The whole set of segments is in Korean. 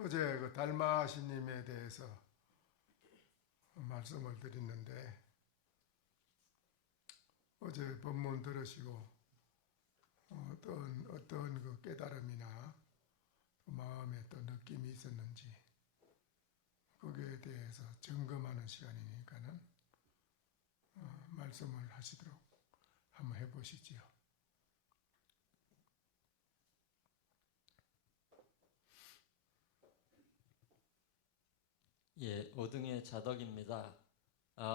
어제 그 달마시님에 대해서 말씀을 드렸는데 어제 법문 들으시고 어떤 그 깨달음이나 마음에 또 느낌이 있었는지 거기에 대해서 점검하는 시간이니까는 말씀을 하시도록 한번 해보시지요. 예, 오등의 자덕입니다.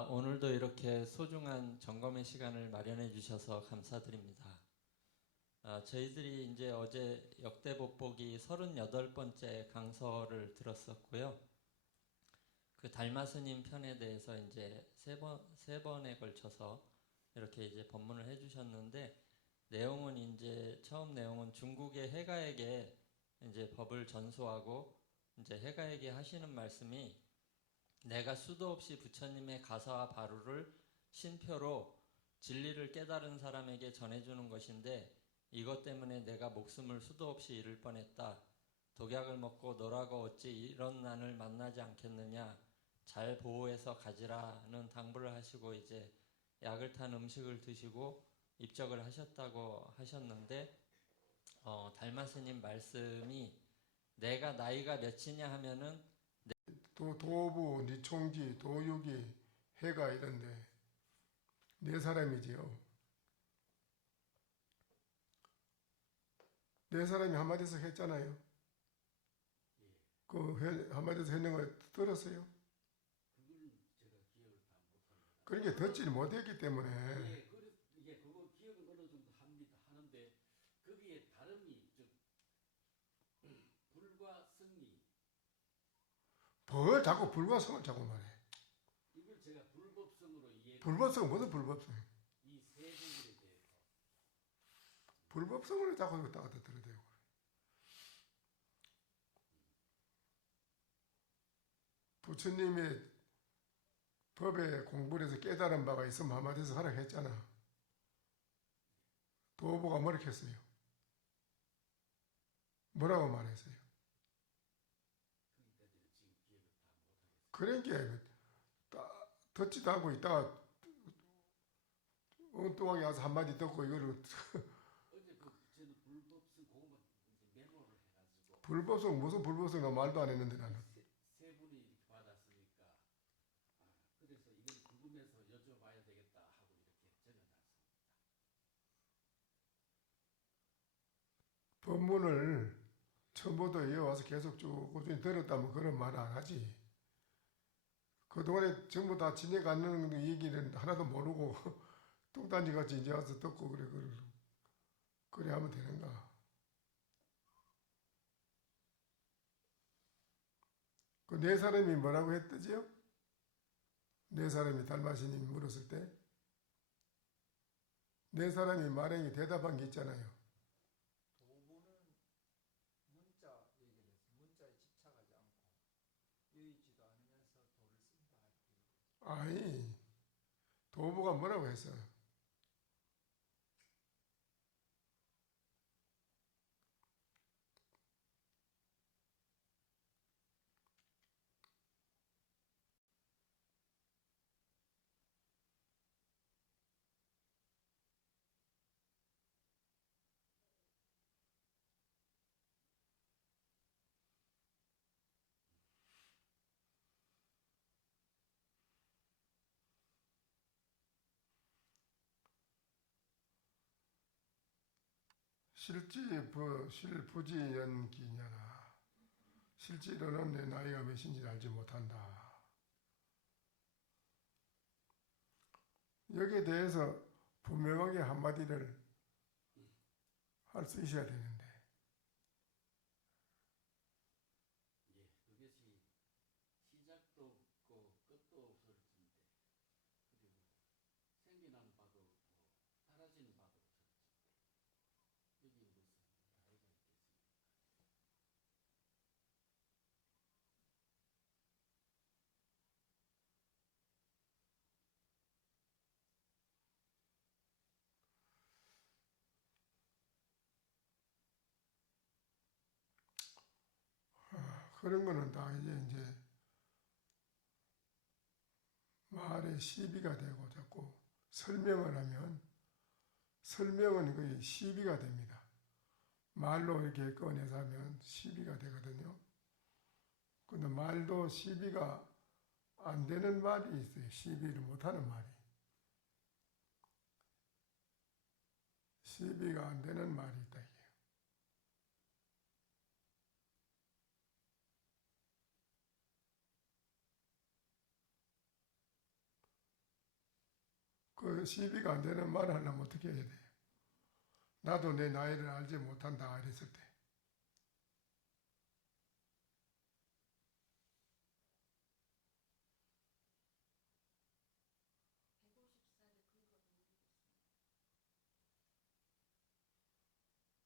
오늘도 이렇게 소중한 점검의 시간을 마련해 주셔서 감사드립니다. 저희들이 이제 어제 역대복보기 38번째 강서를 들었었고요. 그 달마스님 편에 대해서 이제 세 번에 걸쳐서 이렇게 이제 법문을 해주셨는데, 내용은 이제 처음 내용은 중국의 해가에게 이제 법을 전수하고 이제 해가에게 하시는 말씀이, 내가 수도 없이 부처님의 가사와 바루를 신표로 진리를 깨달은 사람에게 전해주는 것인데, 이것 때문에 내가 목숨을 수도 없이 잃을 뻔했다. 독약을 먹고 너라고 어찌 이런 난을 만나지 않겠느냐. 잘 보호해서 가지라는 당부를 하시고 이제 약을 탄 음식을 드시고 입적을 하셨다고 하셨는데, 달마스님 말씀이 내가 나이가 몇이냐 하면은 도부, 니총지, 도육이, 해가 이런데 네 사람이지요. 네 사람이 한마디에서 했잖아요. 그 한마디에서 했는 걸 들었어요? 그러니까 듣지 못했기 때문에. 이게 그거 기억은 어느 정도 합니다. 하는데 거기에 다름이 불과 승리. 뭘 자꾸 불과성을 자꾸 말해. 이걸 제가 불법성으로 이해. 불법성 무슨 불법성? 이세 부분에 대해서. 불법성을 자꾸 갖다 들어대고. 부처님의 법에 공부를 해서 깨달은 바가 있으면 한마디에서 하라 했잖아. 도부가 뭐라 했어요? 뭐라고 말했어요? 그러니까 듣지도 않고 있다가 엉뚱하게 와서 한마디 듣고 이거를 어제 저는 불법성 그것만 메모를 해가지고. 불법성 무슨 불법성 나 말도 안 했는데 나는. 세 분이 이렇게 받았으니까. 그래서 이걸 궁금해서 여쭤봐야 되겠다 하고 이렇게 적어놨습니다. 법문을 처음부터 이어와서 계속 쭉 꾸준히 들었다면 그런 말 안 하지. 그동안에 전부 다 지내가는 얘기는 하나도 모르고 뚱딴지같이 이제 와서 듣고 그래 하면 되는가. 그 네 사람이 뭐라고 했더지요? 네 사람이 달마시님이 물었을 때 네 사람이 말행이 대답한 게 있잖아요. 도부는 문자 얘기를 했어. 문자에 집착하지 않고 여의지도 않으면서 도를 쓴다. 아니, 도부가 뭐라고 했어요? 실부지연기냐나 실제로는 내 나이가 몇인지 알지 못한다. 여기에 대해서 분명하게 한마디를 할 수 있어야 되는데 그것이 시작도 없고 끝도 없을 텐데, 그리고 생겨난 바도 없고 사라지는 바도 없을 텐데, 여기 무슨 나이가 있겠습니까? 그런 거는 다 이제 말의 시비가 되고 자꾸 설명을 하면 설명은 거의 시비가 됩니다. 말로 이렇게 꺼내서 하면 시비가 되거든요. 근데 말도 시비가 안 되는 말이 있어요. 시비를 못하는 말이. 시비가 안 되는 말이 있다. 이게요. 그 시비가 안 되는 말을 하려면 어떻게 해야 돼요? 나도 내 나이를 알지 못한다 이랬을 때.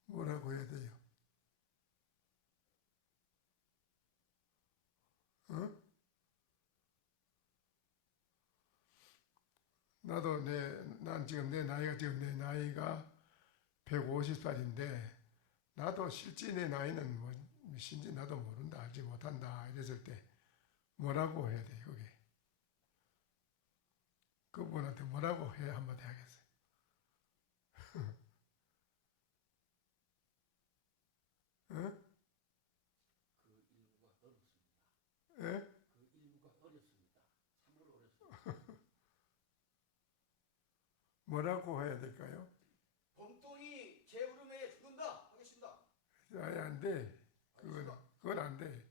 뭐라고 해야 돼요? 어? 난 지금 내 나이가 150살인데, 나도 실제 내 나이는 몇인지 나도 모른다, 알지 못한다, 이랬을 때, 뭐라고 해야 돼요, 그게? 그분한테 뭐라고 해야 한마디 하겠어요? 어? 그 일부가 어렵습니다. 예? 그 일부가 어렵습니다. 참으로 어렵습니다. 뭐라고 해야 될까요? 봄동이 게으름에 죽는다 하겠습니다. 아예 안 돼. 그건 안 돼.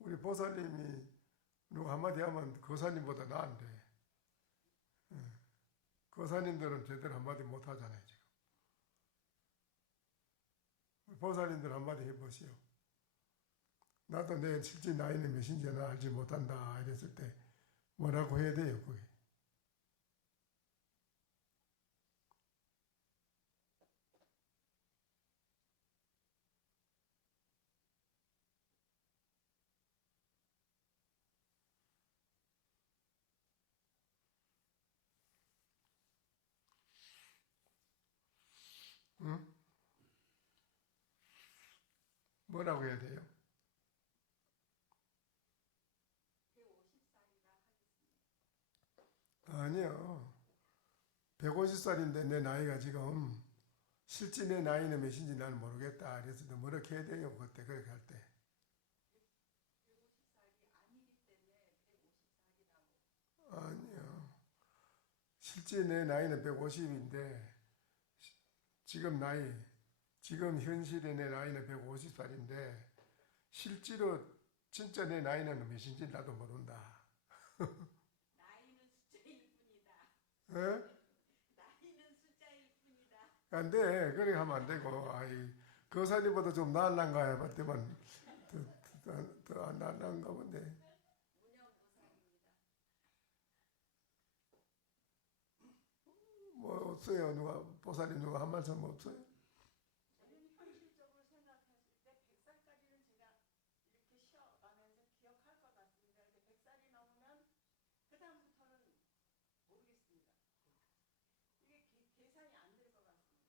우리 보살님이 누가 한마디 하면 거사님보다 나은데, 거사님들은 제대로 한마디 못 하잖아요, 지금. 보살님들 한마디 해보시오. 나도 내 실제 나이는 몇인지 나 알지 못한다, 이랬을 때 뭐라고 해야 돼요, 그게? 응? 뭐라고 해야 돼요? 150살이라 하겠습니다. 아니요. 150살인데 내 나이가 지금 실제 내 나이는 몇인지 나는 모르겠다. 그래서 뭐렇게 해야 돼요? 그때 그렇게 할 때. 150살이 아니기 때문에 150살이라고. 아니요. 실제 내 나이는 150인데 지금 현실의 내 나이는 150살인데 실제로 진짜 내 나이는 몇인지 나도 모른다. 나이는 숫자일 뿐이다. 에? 나이는 숫자일 뿐이다. 안 돼. 그렇게 하면 안 되고. 거사님보다 좀 나을란가 해봤더만 더 안 나을란가 본데. 무념무상입니다. 뭐 없어요. 보살님 누가 한 말씀 없어요? 저는 현실적으로 생각했을 때 100살까지는 제가 이렇게 쉬어가면서 기억할 것 같습니다. 근데 100살이 넘으면 그다음부터는 모르겠습니다. 이게 계산이 안 될 것 같습니다.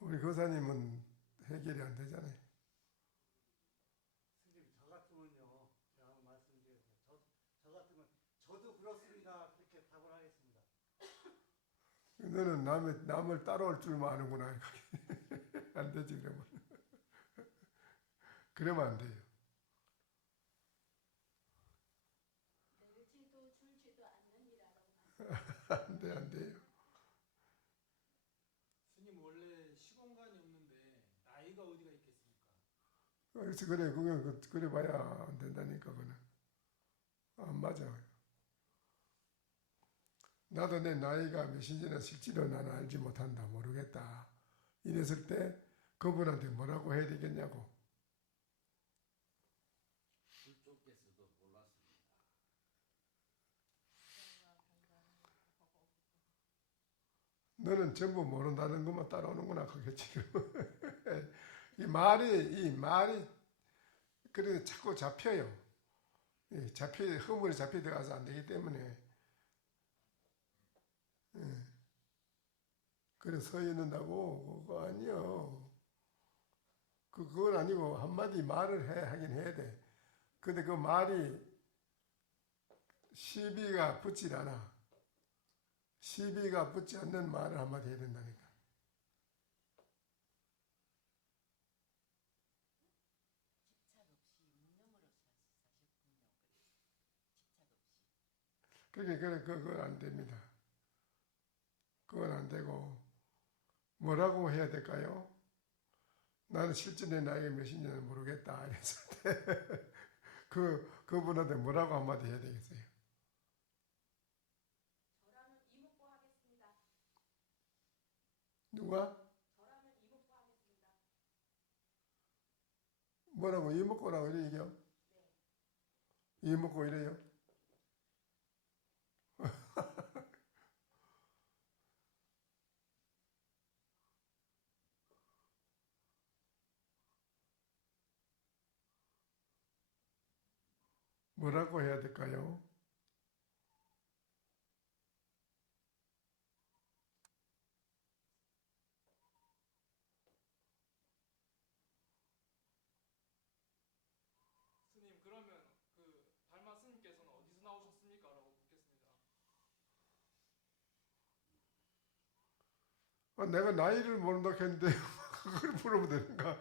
우리 거사님은 해결이 안 되잖아요. 선생님 저 같으면요, 제가 한번 말씀드리겠습니다. 저 같으면 저도 그렇습니다. 그렇게 답을 하겠습니다. 너는 남을 따라올 줄만 아는구나. 안 되지, 그러면. 그러면 안 돼요. 늘지도 줄지도 않느니라라고 말씀하셨습니다. 안 돼, 안 돼요. 스님 원래 시공간이 없는데 나이가 어디가 있겠습니까? 그래서 그래 봐야 안 된다니까, 그거는. 안 맞아. 나도 내 나이가 몇인지는 실제로 나는 알지 못한다, 모르겠다. 이랬을 때 그분한테 뭐라고 해야 되겠냐고. 그쪽께서도 몰랐습니다. 너는 전부 모른다는 것만 따라오는구나, 그겠지. 이 말이, 그래도 자꾸 잡혀요. 허물이 잡혀 들어가서 안 되기 때문에 예. 그래 서 있는다고 그거 아니요. 그건 아니고 한마디 말을 하긴 해야 돼. 근데 그 말이 시비가 붙질 않아. 시비가 붙지 않는 말을 한마디 해야 된다니까. 그게 그건 안 됩니다. 그건 안 되고 뭐라고 해야 될까요? 나는 실제 내 나이가 몇인지는 모르겠다. 이랬을 때 그분한테 뭐라고 한마디 해야 되겠어요? 저라면 이목구 하겠습니다. 누가? 저라면 이목구 하겠습니다. 뭐라고 이먹고라고 이래 얘기요? 이먹고 이래요? 뭐라고 해야 될까요? 스님 그러면 그 달마 스님께서는 어디서 나오셨습니까? 라고 묻겠습니다. 내가 나이를 모른다 했는데 그걸 물으면 되는가?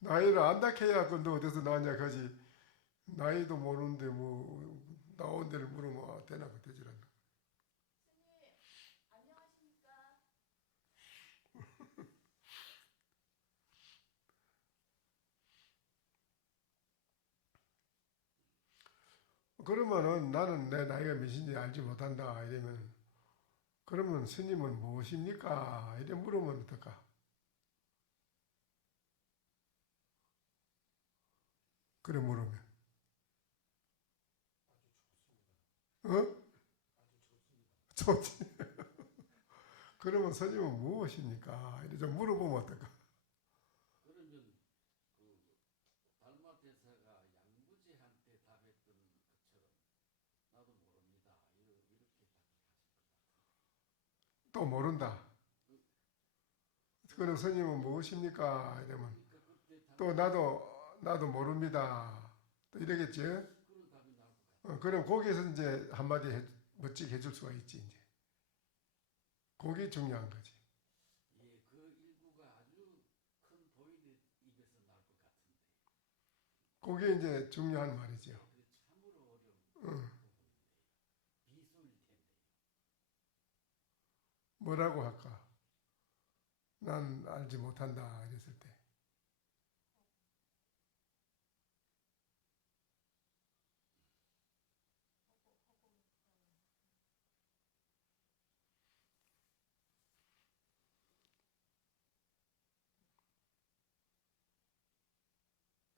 나이를 안다 해야 근데 어디서 나왔냐 그지? 나이도 모르는데 뭐 나온 데를 물으면 되나 그 되질 않나? 스님, 안녕하십니까? 그러면은 나는 내 나이가 몇인지 알지 못한다 이러면 그러면 스님은 무엇입니까? 이래 물으면 어떨까? 그래 물으면 어? 좋지. 그러면 스님은 무엇입니까? 이래 좀 물어보면 어떨까? 그러면 그 달마 대사가 양무지한테 답했던 것처럼 나도 모릅니다. 이렇게 답하실 것 또 모른다. 그럼 스님은 무엇입니까? 이러면 같아요. 그러니까 그때 또 나도 모릅니다. 또 이러겠지? 그런 답이 나올 것 같아요. 그럼 거기에서 이제 한마디 멋지게 해줄 수가 있지 이제. 그게 중요한 거지. 예, 그 일부가 아주 큰 도인의 입에서 나올 것 같은데. 그게 이제 중요한 말이죠. 그게 참으로 어려운 응. 부분인데 비수일 텐데. 뭐라고 할까? 난 알지 못한다 이랬을 때.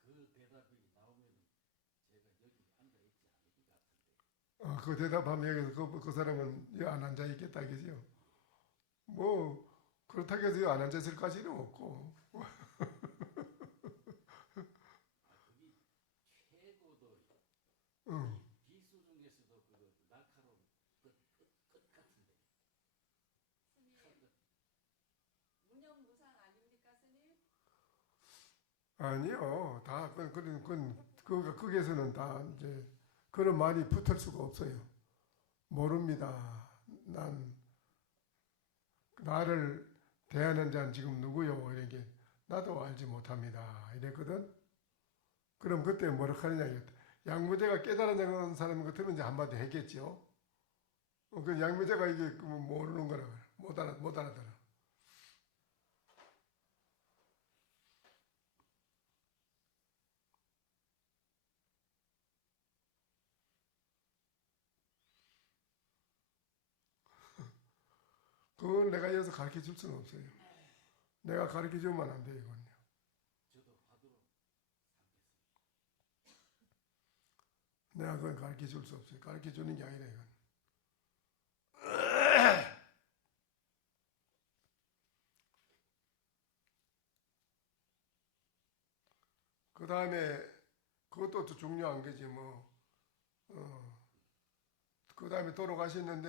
그 대답이 나오면 제가 여기 앉아 있지 않을 것 같은데. 그 대답하면 여기서 그 사람은 여기 안 앉아 있겠다 이거죠. 뭐 그렇다고 해서 여기 안 앉아 있을 까지는 없고. 아, 그게 최고도 응. 비수 중에서도 그 날카로운 끝 같은데. 스님, 무념무상 아닙니까, 스님? 아니요. 다 거기에서는 다 이제 그런 말이 붙을 수가 없어요. 모릅니다. 난 나를 대하는 자는 지금 누구요? 이런 게 나도 알지 못합니다. 이랬거든. 그럼 그때 뭐라 하느냐 이랬다. 양무제가 깨달은 사람 같으면 이제 한마디 했겠죠. 그 양무제가 이게 모르는 거라 그래. 못 알아들어. 그걸 내가 여기서 가르쳐 줄 수는 없어요. 내가 가르쳐 주면 안 돼, 이건요. 저도 화두로 삼겠습니다. 내가 그걸 가르쳐 줄 수 없어요. 가르쳐 주는 게 아니라 이건. 그 다음에 그것도 또 중요한 거지 뭐. 그 다음에 돌아가셨는데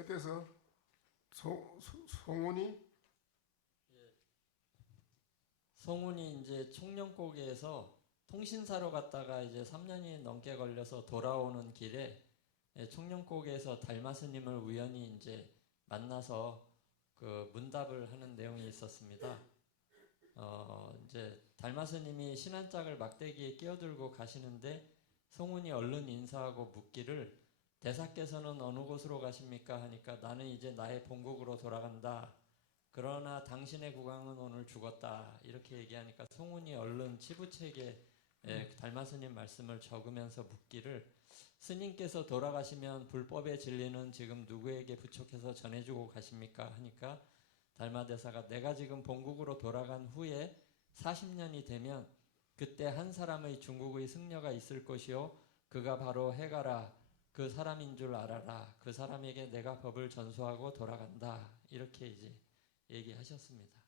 어때서 송은이 송훈이 이제 청년고개에서 통신사로 갔다가 이제 3년이 넘게 걸려서 돌아오는 길에 청년고개에서 달마 스님을 우연히 이제 만나서 그 문답을 하는 내용이 있었습니다. 이제 달마 스님이 신한짝을 막대기에 끼어들고 가시는데 송훈이 얼른 인사하고 묻기를 대사께서는 어느 곳으로 가십니까 하니까 나는 이제 나의 본국으로 돌아간다. 그러나 당신의 국왕은 오늘 죽었다. 이렇게 얘기하니까 송훈이 얼른 치부책에 달마 스님 말씀을 적으면서 묻기를 스님께서 돌아가시면 불법의 진리는 지금 누구에게 부촉해서 전해주고 가십니까 하니까 달마 대사가 내가 지금 본국으로 돌아간 후에 40년이 되면 그때 한 사람의 중국의 승려가 있을 것이요 그가 바로 해가라 그 사람인 줄 알아라 그 사람에게 내가 법을 전수하고 돌아간다 이렇게 이제 얘기하셨습니다.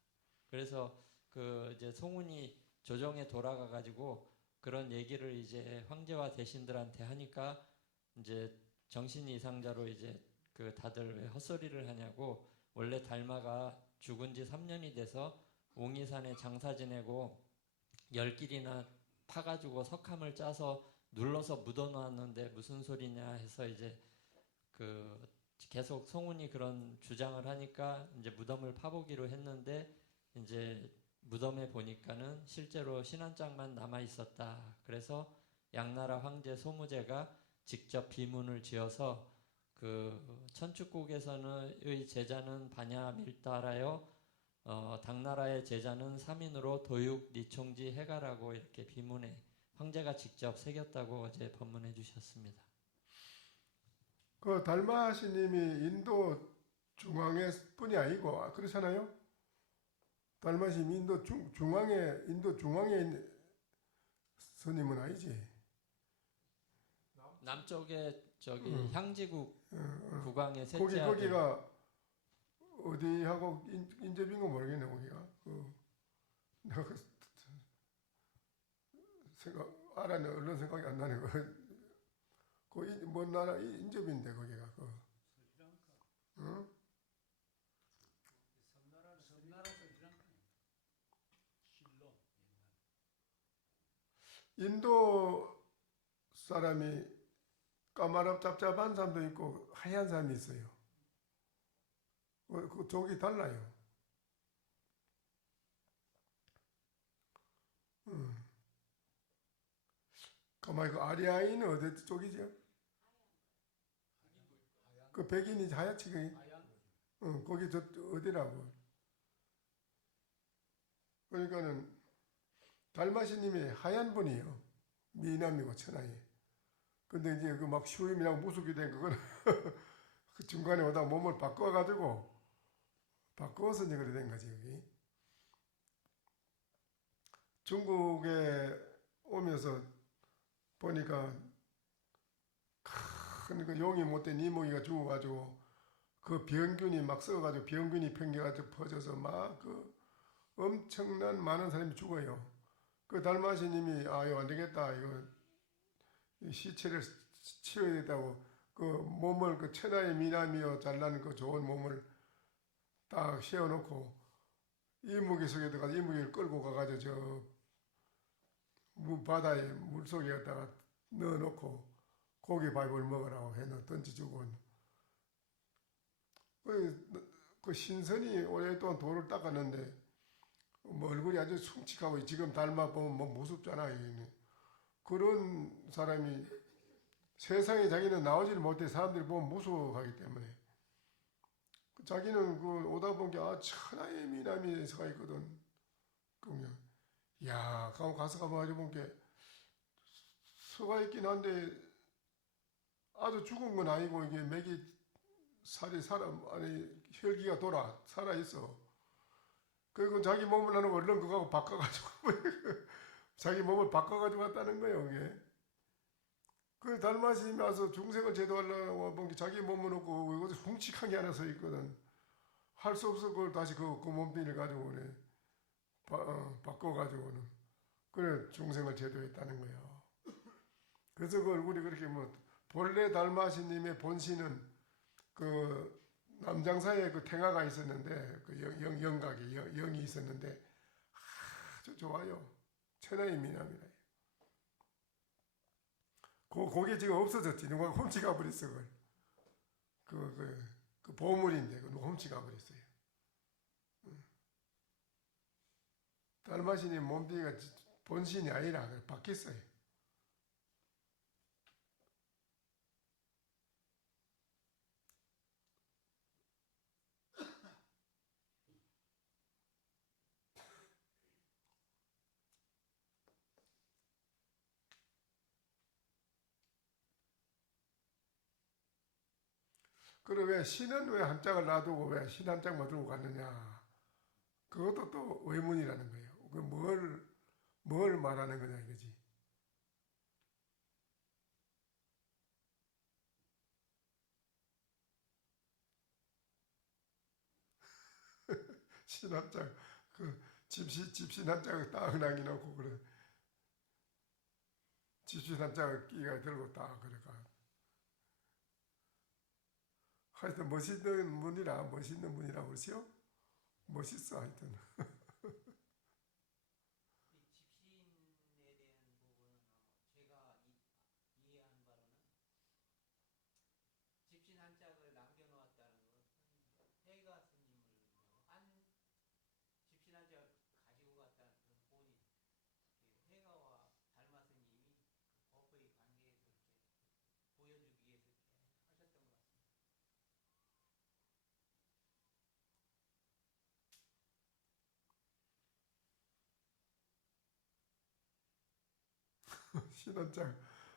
그래서 그 이제 송훈이 조정에 돌아가 가지고 그런 얘기를 이제 황제와 대신들한테 하니까 이제 정신 이상자로 이제 그 다들 왜 헛소리를 하냐고 원래 달마가 죽은 지 3년이 돼서 옹이산에 장사 지내고 10길이나 파가지고 석함을 짜서 눌러서 묻어놨는데 무슨 소리냐 해서 이제 그 계속 송훈이 그런 주장을 하니까 이제 무덤을 파보기로 했는데 이제 무덤에 보니까는 실제로 신한짝만 남아 있었다. 그래서 양나라 황제 소무제가 직접 비문을 지어서 그 천축국에서는의 제자는 반야 밀다라요. 당나라의 제자는 3인으로 도육 니총지 해가라고 이렇게 비문에 황제가 직접 새겼다고 어제 법문해 주셨습니다. 그 달마 스님이 인도 중앙의 분이 아니고 그렇잖아요. 달마 스님이 인도 중앙에 있는 스님은 아니지. 남쪽에 저기 음. 향지국 국왕의 셋째 아들 거기가 어디하고 인접인 거 모르겠네 거기가. 내가 생각 알아는 얼른 생각이 안 나네. 그먼 나라 인접인데 거기가 응? 섬나라 스리랑카 실로 인도 사람이 까마랍 짭짭한 사람도 있고 하얀 사람이 있어요. 그 쪽이 달라요. 가만히 그 아리아인은 어디 쪽이죠? 그 백인이 하얗지 그게? 거기 저 어디라고? 그러니까는 달마시님이 하얀 분이에요. 미남이고 천하에. 근데 이제 그 막 슈임이랑 무속이 된 그거는 그 중간에 오다 몸을 바꿔서 이제 그래 된 거지 여기. 중국에 오면서 보니까 큰 그 용이 못된 이모기가 죽어가지고 그 병균이 막 썩어가지고 병균이 팽겨가지고 퍼져서 막 그 엄청난 많은 사람이 죽어요. 그 달마시님이 이거 안 되겠다 이거 시체를 치워야 된다고 그 몸을 그 천하의 미남이요 잘난 그 좋은 몸을 딱 세워놓고 이무기 속에 들어가 이무기를 끌고 가가지고 저 바다에 물속에 갖다가 넣어놓고 고기 밥을 먹으라고 해서 던져주고 그 신선이 오랫동안 돌을 닦았는데 뭐 얼굴이 아주 숭칙하고 지금 닮아 보면 뭐 무섭잖아. 그런 사람이 세상에 자기는 나오지를 못해 사람들이 보면 무서워하기 때문에 자기는 그 오다 보니까 천하의 미남이 서가 있거든. 그러면 야 가서 가지고 보니까 서가 있긴 한데 아주 죽은 건 아니고 이게 맥이 살이 혈기가 돌아 살아 있어. 그리고 자기 몸을 나는 얼른 그거하고 바꿔가지고 자기 몸을 바꿔가지고 왔다는 거예요. 이게. 그 달마시님이 와서 중생을 제도하려고 보니까 자기 몸을 놓고 이것도 흉측한 게 하나 서 있거든. 할 수 없어 그걸 다시 그 몸뚱이를 가지고 그래 바꿔가지고는 그래 중생을 제도했다는 거예요. 그래서 그 얼굴이 그렇게 뭐 본래 달마시님의 본신은 그 남장사에 그 탱화가 있었는데 그 영각에 영이 있었는데 아주 좋아요. 천하의 미남이라. 그게 지금 없어졌지. 누가 훔치가 버렸어 그걸. 그 보물인데 그 누가 훔치가 버렸어요. 달마신이 몸뚱이가 본신이 아니라 바뀌었어요. 그럼 왜 신은 왜 한 짝을 놔두고 왜 신 한 짝만 들고 갔느냐? 그것도 또 의문이라는 거예요. 뭘 말하는 거냐 이거지. 신 한 짝, 그 집신 한 짝을 딱 남겨놓고 그래. 집신 한 짝을 끼가 들고 딱 그래가. 하여튼 멋있는 분이라 그러시오? 멋있어 하여튼. 집신 한 짝을 남겨놓았다는 것은 해가 스님을 집신 한 짝을 가지고 갔다는 그런 본인, 해가와 달마 스님이 그 법의 관계에서 이렇게 보여주기 위해서 이렇게 하셨던 것 같습니다.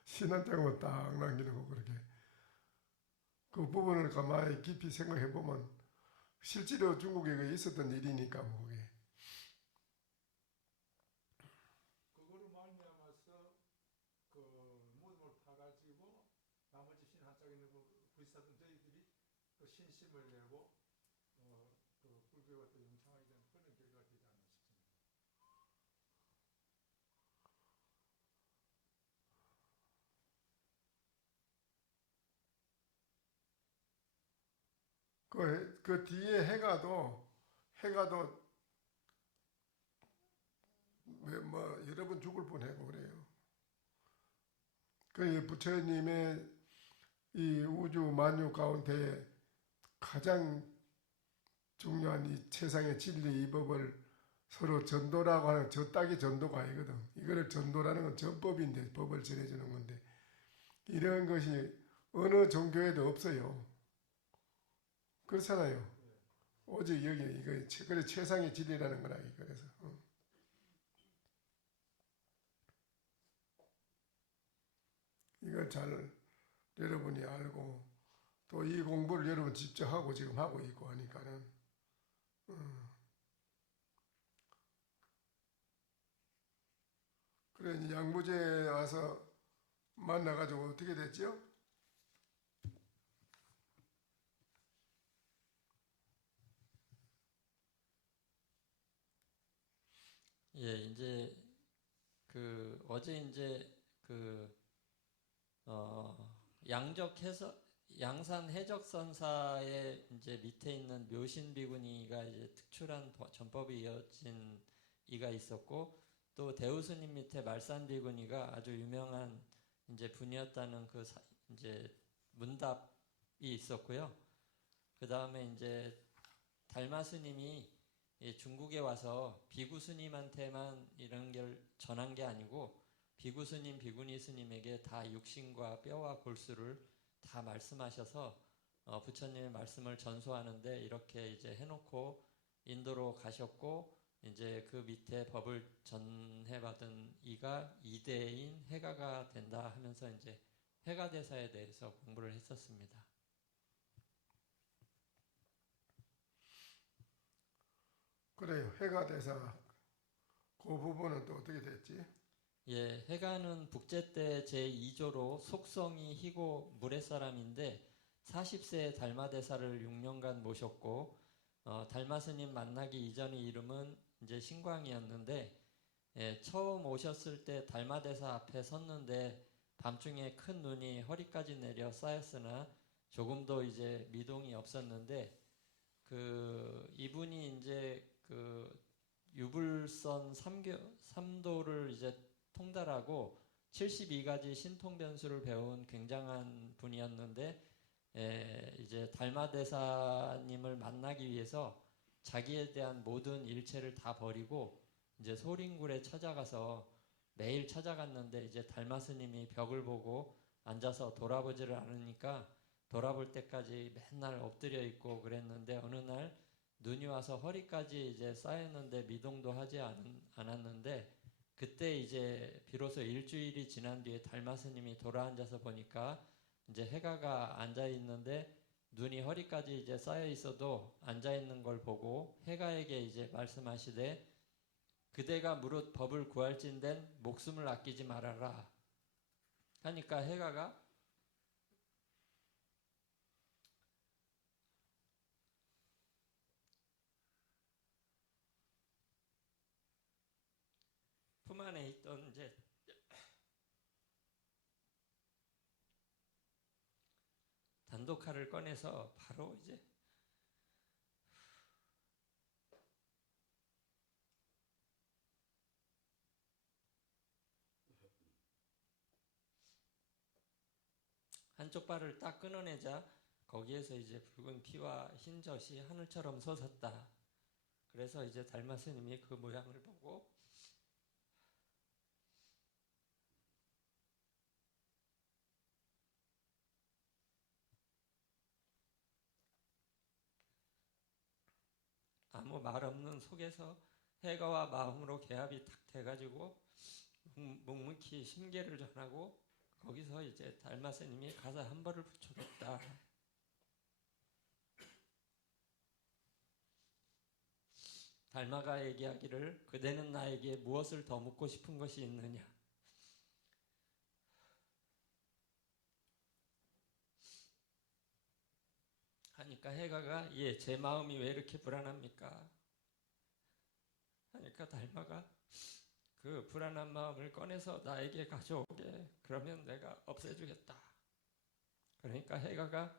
신 한 짝만 딱 남겨놓고 그렇게. 그 부분을 가만히 깊이 생각해 보면 실제로 중국에 있었던 일이니까 뭐 그게. 그거로 말미암아서 그 무덤을 파가지고 나머지 신 한 짝에 있는 불사던 저희들이 그 신심을 내고 그 불교가 또 영창하게 되는 그런 결과가 되지 않나 싶습니다. 그 뒤에 해가도 왜 뭐 여러 번 죽을 뻔하고 그래요. 그 부처님의 이 우주 만유 가운데 가장 중요한 이 세상의 진리 이 법을 서로 전도라고 하는 저 딱이 전도가 아니거든. 이거를 전도라는 건 전법인데 법을 전해주는 건데 이런 것이 어느 종교에도 없어요. 그렇잖아요. 오직 여기 이거 그래 최상의 진리라는 거라 그래서 이걸 잘 여러분이 알고 또 이 공부를 여러분 직접 하고 지금 하고 있고 하니까는 그래 이제 양무제에 와서 만나가지고 어떻게 됐죠? 예, 이제 그 어제 이제 그 양적 해석 양산 해적선사의 이제 밑에 있는 묘신 비구니가 이제 특출한 전법이 이어진 이가 있었고 또 대우스님 밑에 말산 비구니가 아주 유명한 이제 분이었다는 그 이제 문답이 있었고요. 그 다음에 이제 달마 스님이 중국에 와서 비구 스님한테만 이런 걸 전한 게 아니고 비구 스님, 비구니 스님에게 다 육신과 뼈와 골수를 다 말씀하셔서 부처님의 말씀을 전수하는데 이렇게 이제 해놓고 인도로 가셨고 이제 그 밑에 법을 전해받은 이가 이대인 해가가 된다 하면서 이제 해가대사에 대해서 공부를 했었습니다. 그래요. 해가대사 그 부분은 또 어떻게 됐지? 예, 해가는 북제 때 제2조로 속성이 희고 물의 사람인데 40세에 달마대사를 6년간 모셨고 달마스님 만나기 이전의 이름은 이제 신광이었는데 처음 오셨을 때 달마대사 앞에 섰는데 밤중에 큰 눈이 허리까지 내려 쌓였으나 조금도 이제 미동이 없었는데 이분이 이제 유불선 3도를 이제 통달하고 72가지 신통 변수를 배운 굉장한 분이었는데 이제 달마대사님을 만나기 위해서 자기에 대한 모든 일체를 다 버리고 이제 소림굴에 찾아가서 매일 찾아갔는데 이제 달마스님이 벽을 보고 앉아서 돌아보지를 않으니까 돌아볼 때까지 맨날 엎드려 있고 그랬는데 어느 날 눈이 와서 허리까지 이제 쌓였는데 미동도 하지 않았는데 그때 이제 비로소 일주일이 지난 뒤에 달마스님이 돌아앉아서 보니까 이제 해가가 앉아 있는데 눈이 허리까지 이제 쌓여 있어도 앉아 있는 걸 보고 해가에게 이제 말씀하시되 그대가 무릇 법을 구할진된 목숨을 아끼지 말아라 하니까 해가가 품 안에 있던 이제 단독칼을 꺼내서 바로 이제 한쪽 발을 딱 끊어내자 거기에서 이제 붉은 피와 흰 젖이 하늘처럼 솟았다. 그래서 이제 달마스님이 그 모양을 보고 아무 말 없는 속에서 해가와 마음으로 개합이 탁 돼가지고 묵묵히 심계를 전하고 거기서 이제 달마스님이 가사 한 벌을 붙여줬다. 달마가 얘기하기를 그대는 나에게 무엇을 더 묻고 싶은 것이 있느냐. 하니까 해가가 예, 제 마음이 왜 이렇게 불안합니까? 하니까 달마가 그 불안한 마음을 꺼내서 나에게 가져오게 그러면 내가 없애주겠다. 그러니까 해가가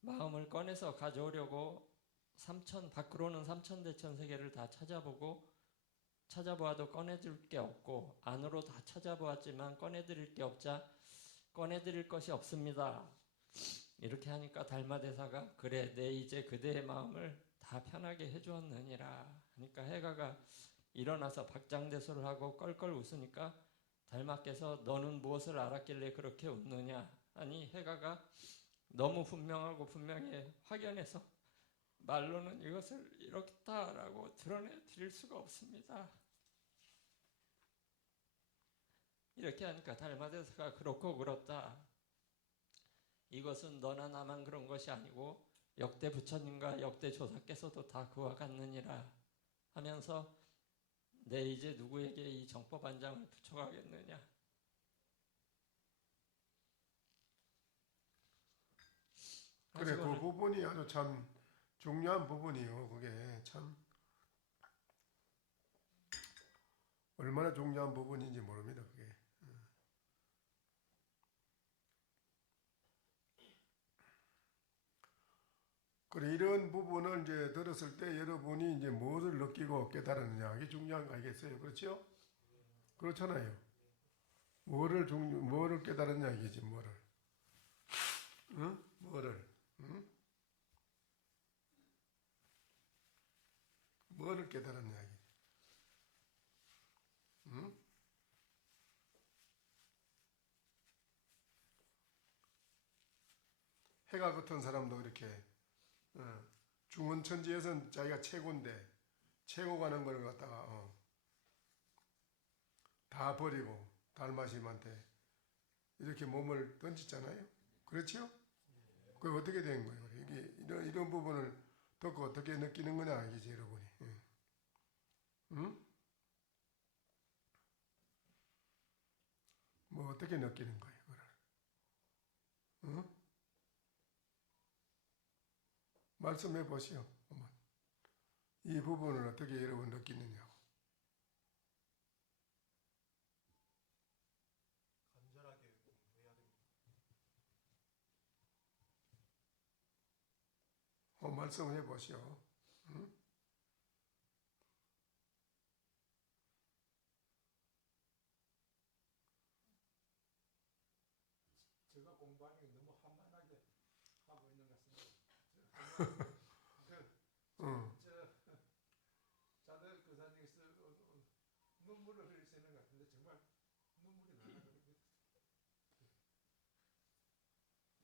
마음을 꺼내서 가져오려고 밖으로는 삼천대천 세계를 다 찾아보아도 꺼내줄 게 없고 안으로 다 찾아보았지만 꺼내드릴 게 없자 꺼내드릴 것이 없습니다. 이렇게 하니까 달마대사가 그래 내 이제 그대의 마음을 다 편하게 해주었느니라 하니까 해가가 일어나서 박장대소를 하고 껄껄 웃으니까 달마께서 너는 무엇을 알았길래 그렇게 웃느냐 하니 해가가 너무 분명하고 분명히 확연해서 말로는 이것을 이렇다라고 드러내 드릴 수가 없습니다. 이렇게 하니까 달마대사가 그렇고 그렇다. 이것은 너나 나만 그런 것이 아니고 역대 부처님과 역대 조사께서도 다 그와 같느니라 하면서 내 이제 누구에게 이 정법 한 장을 붙여가겠느냐. 그래 그 부분이 아주 참 중요한 부분이요. 그게 참 얼마나 중요한 부분인지 모릅니다. 그게. 그래 이런 부분을 이제 들었을 때 여러분이 이제 무엇을 느끼고 깨달았느냐 이게 중요한 거 아니겠어요? 그렇죠? 그렇잖아요. 뭐를 깨달았냐 이게지 뭐를. 응? 뭐를? 응? 뭐를 깨달았냐 이게. 응? 해가 같은 사람도 이렇게 중원천지에서는 자기가 최고인데 최고 가는 걸 갖다가 다 버리고 달마심한테 이렇게 몸을 던졌잖아요. 그렇죠? 그게 어떻게 된 거예요? 이게 이런 부분을 듣고 어떻게 느끼는 거냐 이게 여러분이. 응? 뭐 어떻게 느끼는 거예요? 그걸? 응? 말씀해 보시오. 이 부분을 어떻게 여러분 느끼느냐고. 간절하게 공부해야 됩니다. 말씀해 보시오. 응? 제가 공부하는 게 너무 한만하게 하고 있는 것 같습니다. 응. 자들 교사님께서 눈물을 흘리시는 것 같은데 정말 눈물이 나요.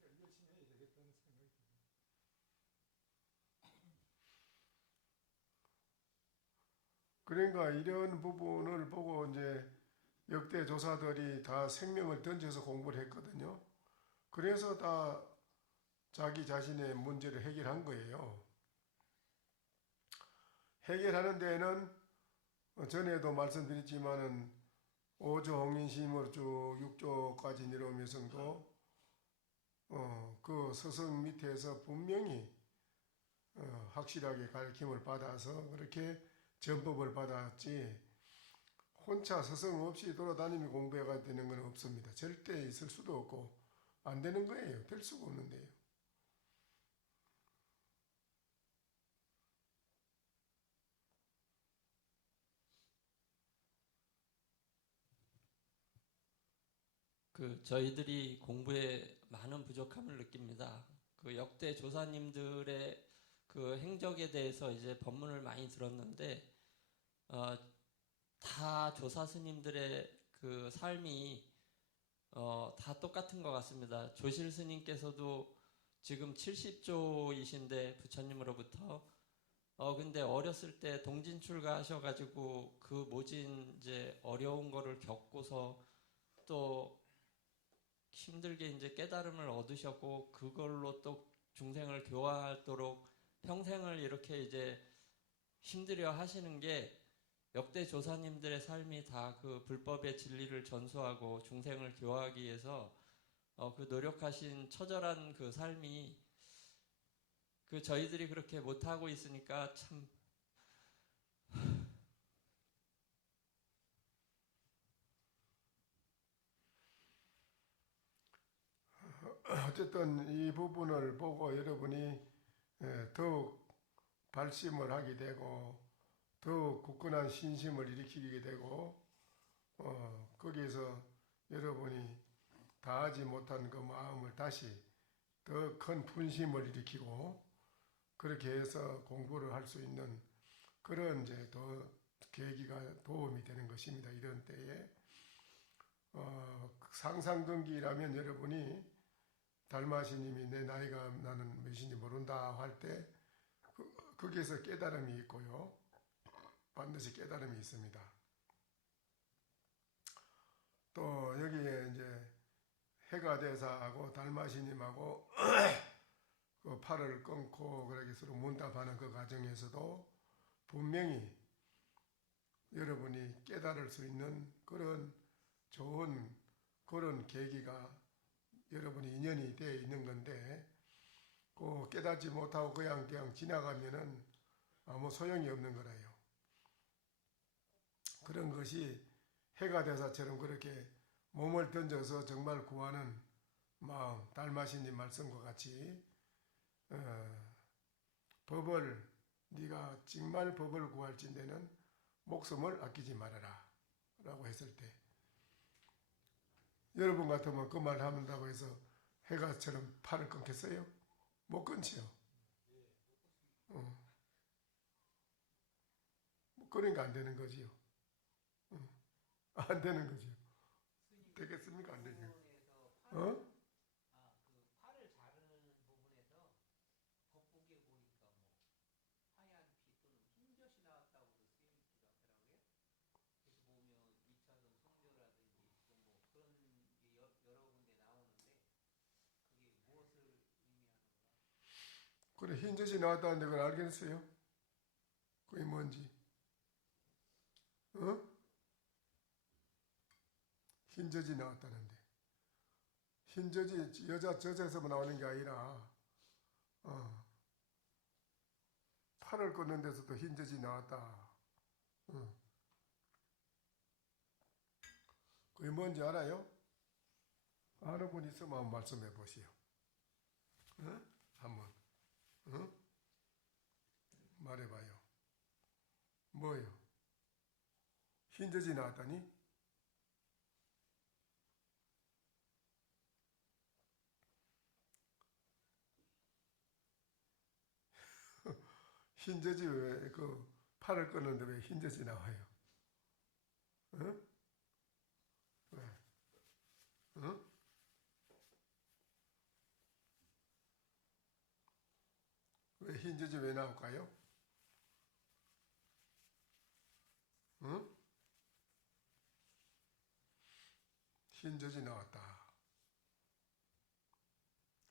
열심히 해야 되겠다는 생각이 듭니다. 그러니까 이런 부분을 보고 이제 역대 조사들이 다 생명을 던져서 공부를 했거든요. 그래서 다 자기 자신의 문제를 해결한 거예요. 해결하는 데에는 전에도 말씀드렸지만은 5조 홍인심으로 쭉 6조까지 내려오면서도 그 스승 밑에서 분명히 확실하게 가르침을 받아서 그렇게 전법을 받았지 혼자 스승 없이 돌아다니며 공부해가 되는 건 없습니다. 절대 있을 수도 없고 안 되는 거예요. 될 수가 없는데요. 저희들이 공부에 많은 부족함을 느낍니다. 그 역대 조사님들의 그 행적에 대해서 이제 법문을 많이 들었는데 다 조사 스님들의 그 삶이 다 똑같은 것 같습니다. 조실 스님께서도 지금 70조이신데 부처님으로부터 근데 어렸을 때 동진 출가하셔가지고 그 모진 이제 어려운 거를 겪고서 또 힘들게 이제 깨달음을 얻으셨고 그걸로 또 중생을 교화하도록 평생을 이렇게 이제 힘들여 하시는 게 역대 조사님들의 삶이 다 그 불법의 진리를 전수하고 중생을 교화하기 위해서 그 노력하신 처절한 그 삶이 그 저희들이 그렇게 못하고 있으니까 참 어쨌든 이 부분을 보고 여러분이 더욱 발심을 하게 되고 더욱 굳건한 신심을 일으키게 되고 거기에서 여러분이 다하지 못한 그 마음을 다시 더 큰 분심을 일으키고 그렇게 해서 공부를 할 수 있는 그런 이제 더 계기가 도움이 되는 것입니다. 이런 때에 상상근기라면 여러분이 달마시님이 내 나이가 나는 몇인지 모른다 할 때 거기에서 깨달음이 있고요. 반드시 깨달음이 있습니다. 또 여기에 이제 해가 대사하고 달마시님하고 그 팔을 끊고 그렇게 서로 문답하는 그 과정에서도 분명히 여러분이 깨달을 수 있는 그런 좋은 그런 계기가 여러분이 인연이 되어 있는 건데 그 깨닫지 못하고 그냥 지나가면은 아무 소용이 없는 거라요. 그런 것이 해가 대사처럼 그렇게 몸을 던져서 정말 구하는 마음, 달마신님 말씀과 같이 법을 네가 정말 법을 구할진대는 목숨을 아끼지 말아라 라고 했을 때 여러분 같으면 그 말 한다고 해서 해가처럼 팔을 끊겠어요? 못 끊지요. 그러니까 안 되는 거지요. 안 되는 거지요. 되겠습니까? 안 되죠. 부분에서 어? 그 팔을 자르는 부분에서 겉보기에 보니까 뭐 하얀 피 또는 흰젖이 나왔다고 쓰인 것 같더라고요. 그래서 보면 2차전 성묘라든지 또 뭐 그런 게 여러 군데 나오는데 그게 무엇을 의미하는 거야? 그래 흰젖이 나왔다는데 그걸 알겠어요? 그게 뭔지? 흰젖이 나왔다는데 흰젖이 여자 젖에서만 나오는 게 아니라 팔을 걷는 데서도 흰젖이 나왔다. 그게 뭔지 알아요? 아는 분 있으면 한번 말씀해 보시오. 한번. 말해봐요. 뭐요? 흰젖이 나왔다니? 흰젖이 왜 그 팔을 끄는데 왜 흰젖이 나와요? 응? 왜? 응? 왜 흰젖이 왜 나올까요? 응? 흰젖이 나왔다.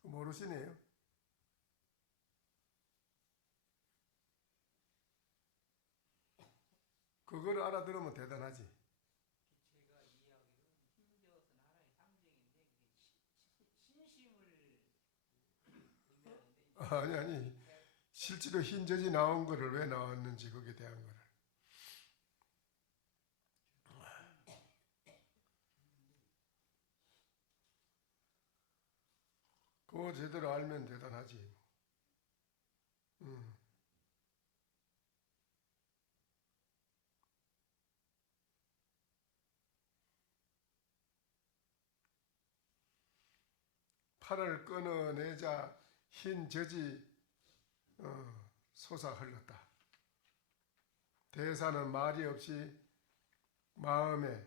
모르시네요? 그걸 알아들으면 대단하지. 제가 이해하기로는 흰젖은 하나의 상징인데 그게 신심을 의미하는데 아니 실제로 흰젖이 나온 거를 왜 나왔는지 거기에 대한 거를. 그거 제대로 알면 대단하지. 음. 팔을 끊어내자 흰젖이 솟아 흘렀다. 대사는 말이 없이 마음에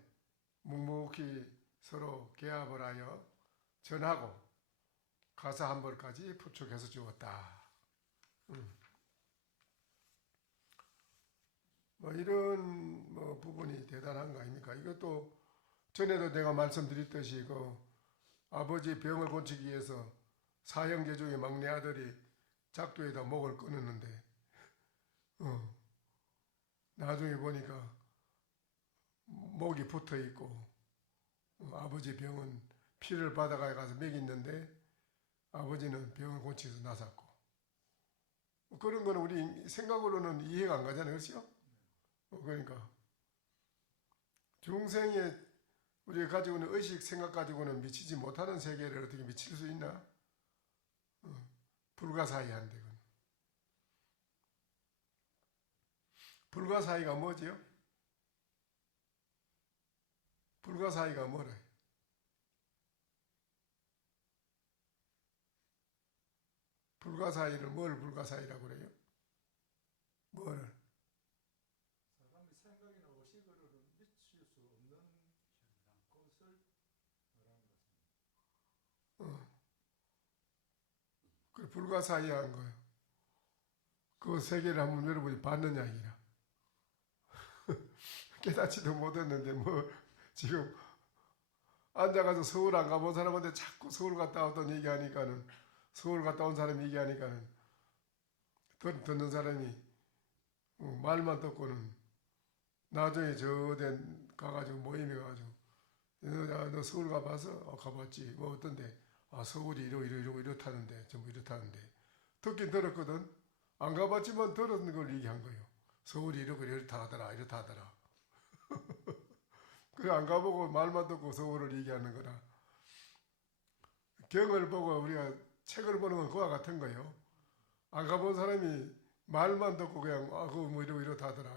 묵묵히 서로 개합을 하여 전하고 가사 한 벌까지 부축해서 주었다. 뭐 이런 부분이 대단한 거 아닙니까? 이것도 전에도 내가 말씀드렸듯이 그 아버지 병을 고치기 위해서 사형제 중에 막내 아들이 작두에다 목을 끊었는데 나중에 보니까 목이 붙어 있고 아버지 병은 피를 받아가 가서 먹였는데 아버지는 병을 고치서 나섰고 그런 거는 우리 생각으로는 이해가 안 가잖아요. 그렇죠? 그러니까 중생에 우리가 가지고 있는 의식 생각 가지고는 미치지 못하는 세계를 어떻게 미칠 수 있나? 불가사의한데 그건. 불가사의가 뭐지요? 불가사의가 뭐래? 불가사의를 뭘 불가사의라고 그래요? 뭘? 사람의 생각이나 의식으로는 미칠 수 없는 것을 말하는 것입니다. 그 불가사의한 거예요. 그 세계를 한번 여러분이 봤느냐 이라. 깨닫지도 못했는데 뭐 지금 앉아가서 서울 안 가본 사람한테 자꾸 서울 갔다 왔던 얘기하니까는 서울 갔다 온 사람이 얘기하니까는 듣는 사람이 말만 듣고는 나중에 저대 가가지고 모임에 가가지고 너 서울 가봐서? 가봤지. 뭐 어떤데? 서울이 이러고 이렇다는데 전부 이렇다는데 듣긴 들었거든. 안 가봤지만 들었는 걸 얘기한 거예요. 서울이 이렇다 하더라 이렇다 하더라. 그래 안 가보고 말만 듣고 서울을 얘기하는 거라. 경을 보고 우리가 책을 보는 건 그와 같은 거예요. 안 가본 사람이 말만 듣고 그냥 그거 뭐 이렇다 하더라.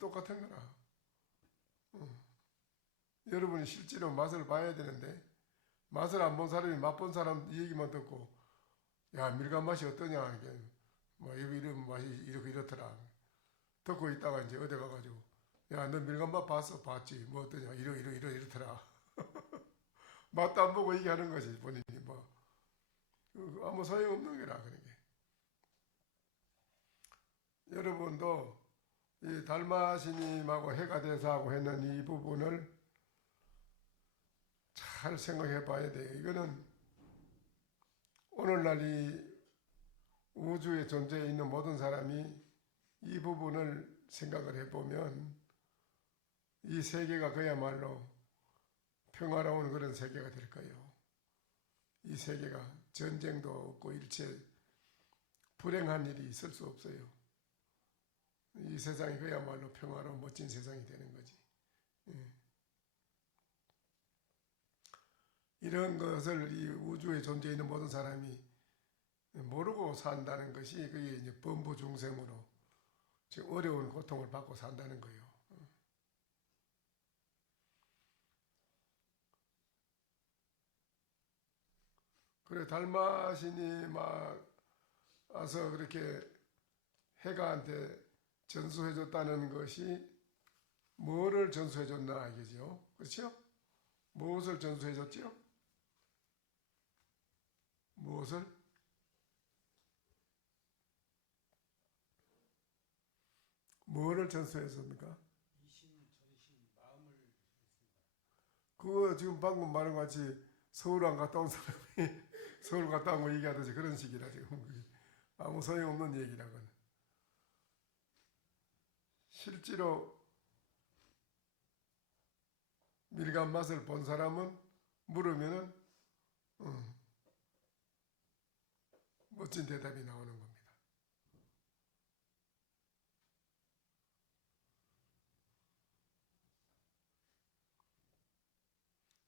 똑같은 거라. 여러분이 실제로 맛을 봐야 되는데 맛을 안 본 사람이 맛본 사람 얘기만 듣고 야 밀감 맛이 어떠냐 이게 뭐 이런 맛이 이렇더라. 듣고 있다가 이제 어디 가가지고 야 너 밀감 맛 봤어? 봤지. 뭐 어떠냐 이렇더라. 맛도 안 보고 얘기하는 거지 본인이 뭐 아무 소용없는 거라 그런 게. 여러분도 이 달마스님하고 해가 대사하고 했는 이 부분을 잘 생각해 봐야 돼요. 이거는 오늘날 이 우주에 존재해 있는 모든 사람이 이 부분을 생각을 해보면 이 세계가 그야말로 평화로운 그런 세계가 될 거예요. 이 세계가 전쟁도 없고 일체 불행한 일이 있을 수 없어요. 이 세상이 그야말로 평화로운 멋진 세상이 되는 거지. 이런 것을 이 우주에 존재해 있는 모든 사람이 모르고 산다는 것이 그게 이제 범부 중생으로 지금 어려운 고통을 받고 산다는 거예요. 그래 달마신이 막 와서 그렇게 해가한테 전수해줬다는 것이 뭐를 전수해줬나 이거죠. 그렇죠? 무엇을 전수해줬지요? 무엇을? 뭐를 전수해줬습니까? 이심 전심 마음을 했습니다. 그거 지금 방금 말한 것 같이 서울 안 갔다 온 사람이 서울 갔다 온 거 얘기하듯이 그런 식이라 지금 그게 아무 소용없는 얘기라고는. 실제로 밀감 맛을 본 사람은 물으면은 멋진 대답이 나오는 겁니다.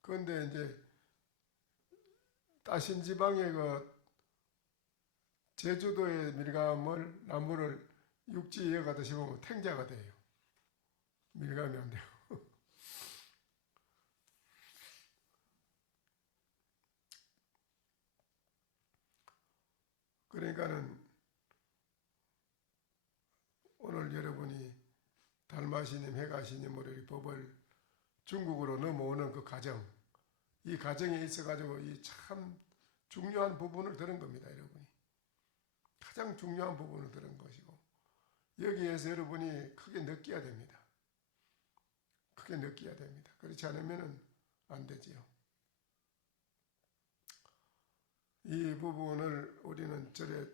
그런데 이제 따신 지방의 그 제주도의 밀감을 나무를 육지에 이어가듯이 보면 탱자가 돼요. 밀감이 안 돼요. 그러니까는 오늘 여러분이 달마시님, 해가시님으로 이 법을 중국으로 넘어오는 그 과정, 이 과정에 있어가지고 이 참 중요한 부분을 들은 겁니다, 여러분이. 가장 중요한 부분을 들은 것이고, 여기에서 여러분이 크게 느껴야 됩니다. 크게 느껴야 됩니다. 그렇지 않으면 안 되지요. 이 부분을 우리는 절에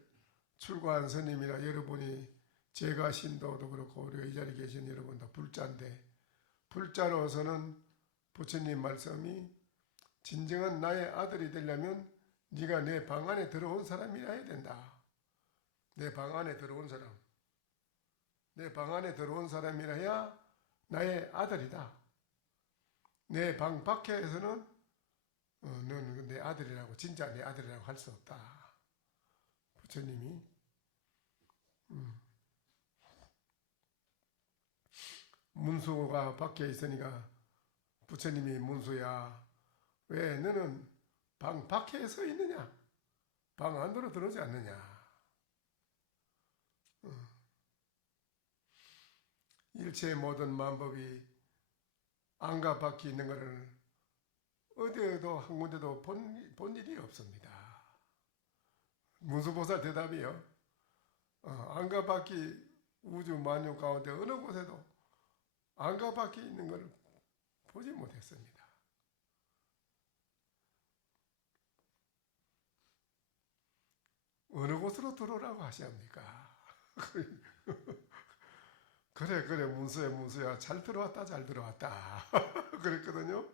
출가한 스님이나 여러분이 제가 신도도 그렇고 우리가 이 자리에 계신 여러분 다 불자인데, 불자로서는 부처님 말씀이 진정한 나의 아들이 되려면 네가 내 방 안에 들어온 사람이라 해야 된다. 내 방 안에 들어온 사람. 내 방 안에 들어온 사람이라 해야 나의 아들이다. 내 방 밖에서는 너는 내 아들이라고, 진짜 내 아들이라고 할 수 없다. 부처님이 문수가 밖에 있으니까 부처님이 문수야, 왜 너는 방 밖에 서 있느냐? 방 안으로 들어오지 않느냐? 일체의 모든 만법이 안과 밖에 있는 것을 어디에도 한 군데도 본 일이 없습니다. 문수보살 대답이요. 안과 밖에 우주 만유 가운데 어느 곳에도 안과 밖에 있는 것을 보지 못했습니다. 어느 곳으로 들어오라고 하시합니까? 그래 문수야 잘 들어왔다 그랬거든요.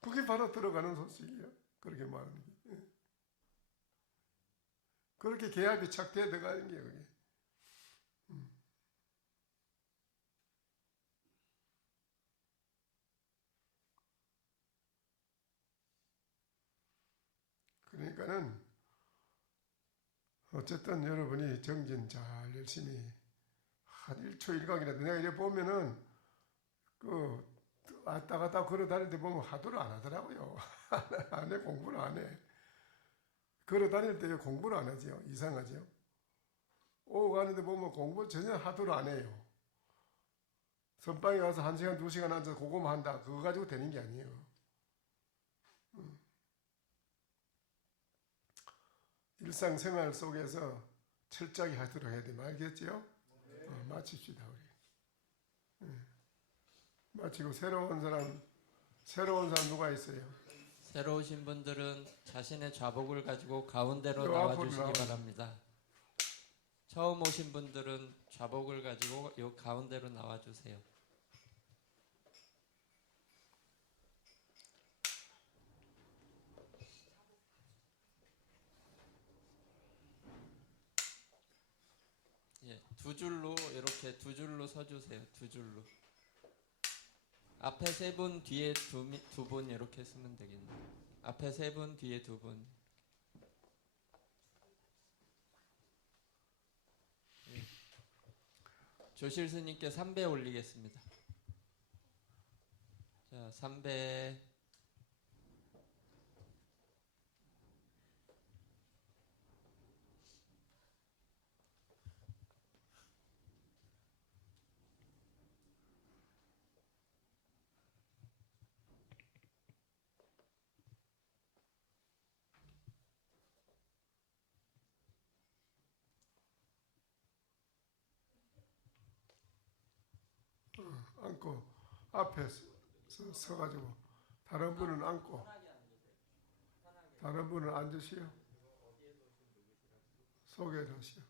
그게 바로 들어가는 소식이에요. 그렇게 말하는 게. 그렇게 계약이 착대해 들어가는 게 그게. 그러니까는 어쨌든 여러분이 정진 잘 열심히 한 1초 1각이라도 내가 이래 보면은 그 왔다 갔다 걸어 다닐 때 보면 하도를 안 하더라고요. 안 해, 공부를 안 해. 걸어 다닐 때 공부를 안 하죠. 이상하죠. 오고 가는데 보면 공부 전혀 하도를 안 해요. 선방에 가서 1시간 2시간 앉아서 그거만 한다. 그거 가지고 되는 게 아니에요. 일상생활 속에서 철저하게 하도록 해야 돼요. 알겠지요? 마칩시다 우리. 마치고 새로운 사람 누가 있어요? 새로 오신 분들은 자신의 좌복을 가지고 가운데로 요 나와 앞으로 주시기 나와주세요. 바랍니다. 처음 오신 분들은 좌복을 가지고 요 가운데로 나와 주세요. 예, 두 줄로 이렇게 두 줄로 서 주세요. 두 줄로. 앞에 세 분, 뒤에 두 분 이렇게 쓰면 되겠네요. 앞에 세 분, 뒤에 두 분. 조실 스님께 3배 올리겠습니다. 자, 3배. 앉고 앞에 서가지고 다른 분은 앉고 다른 분은 앉으시오. 소개하시오.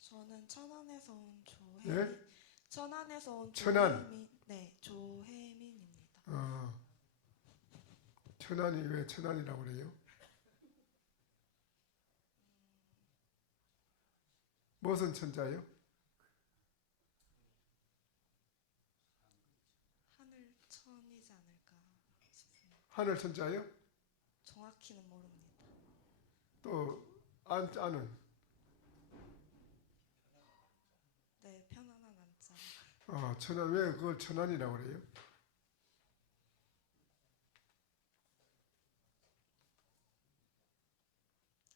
저는 천안에서 온 조혜민. 예? 천안에서 온 천안. 조혜민. 네, 조혜민입니다. 천안이 왜 천안이라고 그래요? 무슨 천자요? 하늘천이지 않을까 싶습니다. 하늘 천자요? 정확히는 모릅니다. 또 안자는 네, 편안한 안자. 천안 왜 그걸 천안이라고 그래요?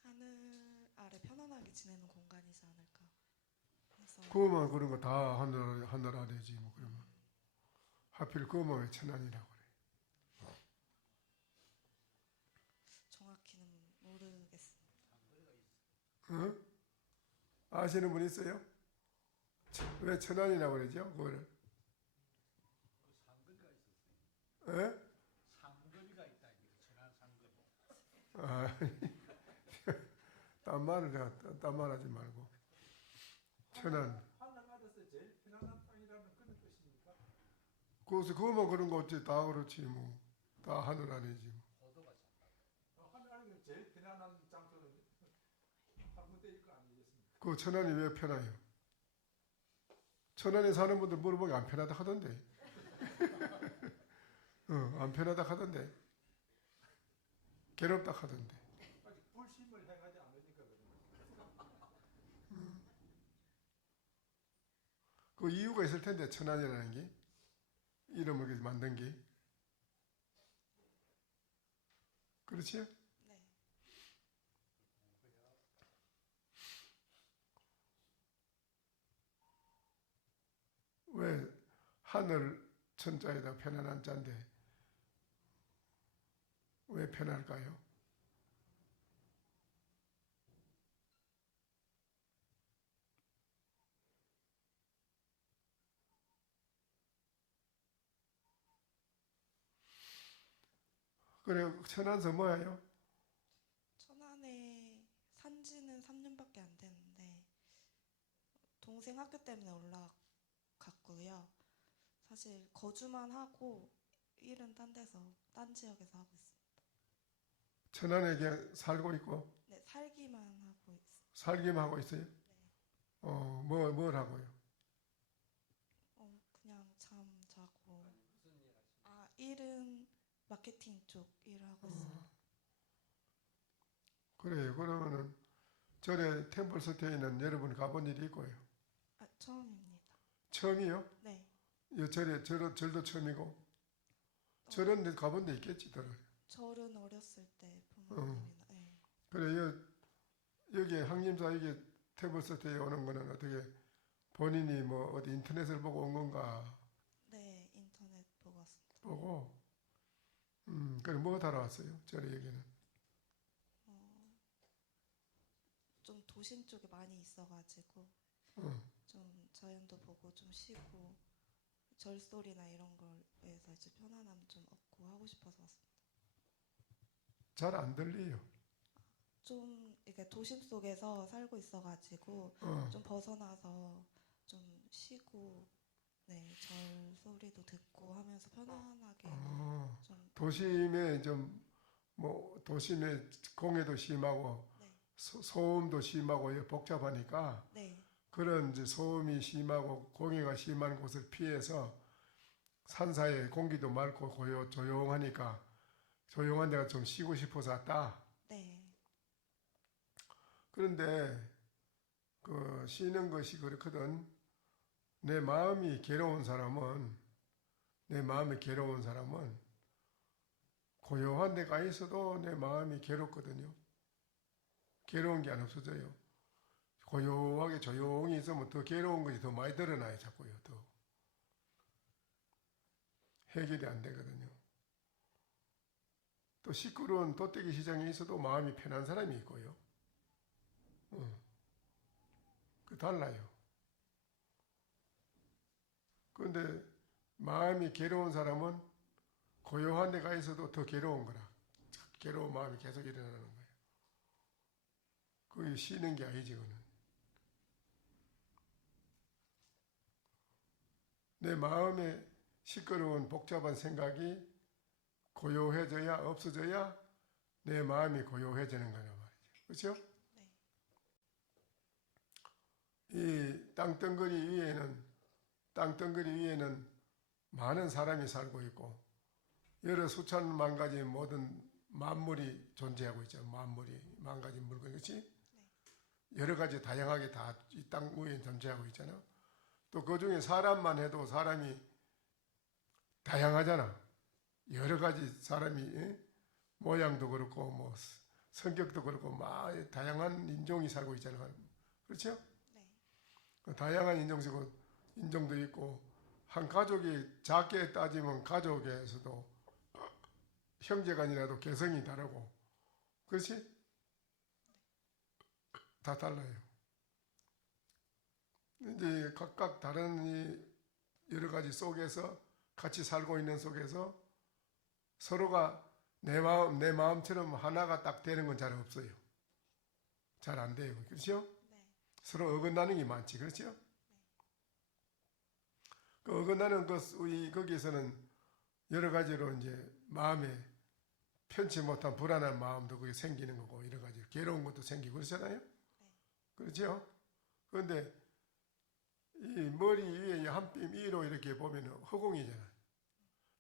하늘 아래 편안하게 지내는 공간이지 않을까 해서. 그거만 그런 거 다 하늘 아래지 뭐 그러면 하필 그거만 왜 천안이라고 그래? 정확히는 모르겠습니다. 어? 아시는 분 있어요? 왜 천안이라고 그러죠? 그거를? 상거리가 있었어요. 예? 상거리가 있다. 천안 상거리. 딴 말하지 말고 천안. 하늘 아래서 제일 편안한 땅이라는 그런 뜻입니까? 그것을 그거만 그런 거 어째 다 그렇지 뭐 다 하늘 아래지 뭐. 호도가 참. 하늘 아래는 제일 편안한 장소는 한 군데일 거 아니겠습니까? 그 천안이 왜 편해요? 천안에 사는 분들 물어보기 안 편하다 하던데. 안 편하다 하던데. 괴롭다 하던데. 아직 불심을 행하지 않으니까 그런 거죠. 그 이유가 있을 텐데 천안이라는 게 이름을 이렇게 만든 게 그렇지? 네. 왜 하늘 천자에다 편안한 자인데 왜 편할까요? 그래 천안서 뭐예요? 천안에 산지는 3년밖에 안 됐는데 동생 학교 때문에 올라갔고요. 사실 거주만 하고 일은 딴 데서 딴 지역에서 하고 있습니다. 천안에 그냥 살고 있고 네, 살기만 하고 있습니다. 살기만 하고 있어요? 뭘 하고요? 그냥 잠 자고. 일은 마케팅 쪽 일을 하고 있어요. 그래요. 그러면은 절에 템플스테이는 여러분 가본 일이 있고요. 처음입니다. 처음이요? 네. 절도 처음이고 절은 가본 데 있겠지, 들어요. 절은 어렸을 때 부모님이나. 네. 그래 여기 항림사 이게 템플스테이 오는 거는 어떻게 본인이 뭐 어디 인터넷을 보고 온 건가? 네, 인터넷 보고 왔습니다. 보고 그래 뭐 달아왔어요? 절에 여기는 좀 도심 쪽에 많이 있어가지고 좀 자연도 보고 좀 쉬고 절소리나 이런 거에서 이제 편안함 좀 얻고 하고 싶어서 왔습니다. 잘 안 들려요. 좀 이렇게 도심 속에서 살고 있어가지고 좀 벗어나서 좀 쉬고 네, 절 소리도 듣고 하면서 편안하게 좀. 도심에 좀 뭐 도심에 공해도 심하고 네. 소음도 심하고 복잡하니까 네. 그런 이제 소음이 심하고 공해가 심한 곳을 피해서 산사이에 공기도 맑고 조용하니까 조용한 데가 좀 쉬고 싶어서 왔다. 네. 그런데 그 쉬는 것이 그렇거든. 내 마음이 괴로운 사람은 고요한 데 가 있어도 내 마음이 괴롭거든요. 괴로운 게 안 없어져요. 고요하게 조용히 있으면 더 괴로운 것이 더 많이 드러나요. 자꾸요. 더 해결이 안 되거든요. 또 시끄러운 도떼기 시장에 있어도 마음이 편한 사람이 있고요. 그 달라요. 그런데 마음이 괴로운 사람은 고요한 데 가 있어도 더 괴로운 거라. 괴로운 마음이 계속 일어나는 거예요. 그게 쉬는 게 아니지, 그거는. 내 마음에 시끄러운 복잡한 생각이 고요해져야 없어져야 내 마음이 고요해지는 거란 말이죠. 그렇죠? 이 땅덩어리 위에는 많은 사람이 살고 있고 여러 수천만 가지 모든 만물이 존재하고 있잖아요. 만물이 만 가지 물건, 그렇지? 여러 가지 다양하게 다 이 땅 위에 존재하고 있잖아. 또 그 중에 사람만 해도 사람이 다양하잖아. 여러 가지 사람이 모양도 그렇고 뭐 성격도 그렇고 막 다양한 인종이 살고 있잖아. 그렇죠? 그 다양한 인종도 있고 한 가족이 작게 따지면 가족에서도 형제간이라도 개성이 다르고 그렇지? 다 달라요. 이제 각각 다른 이 여러 가지 속에서 같이 살고 있는 속에서 서로가 내 마음처럼 하나가 딱 되는 건 잘 없어요. 잘 안 돼요. 그렇죠? 서로 어긋나는 게 많지. 그렇죠? 그 어긋나는 거기에서는 여러 가지로 이제 마음에 편치 못한 불안한 마음도 그게 생기는 거고 여러 가지 괴로운 것도 생기고 그렇잖아요. 그렇죠? 그런데 이 머리 위에 한 뼘 위로 이렇게 보면 허공이잖아요.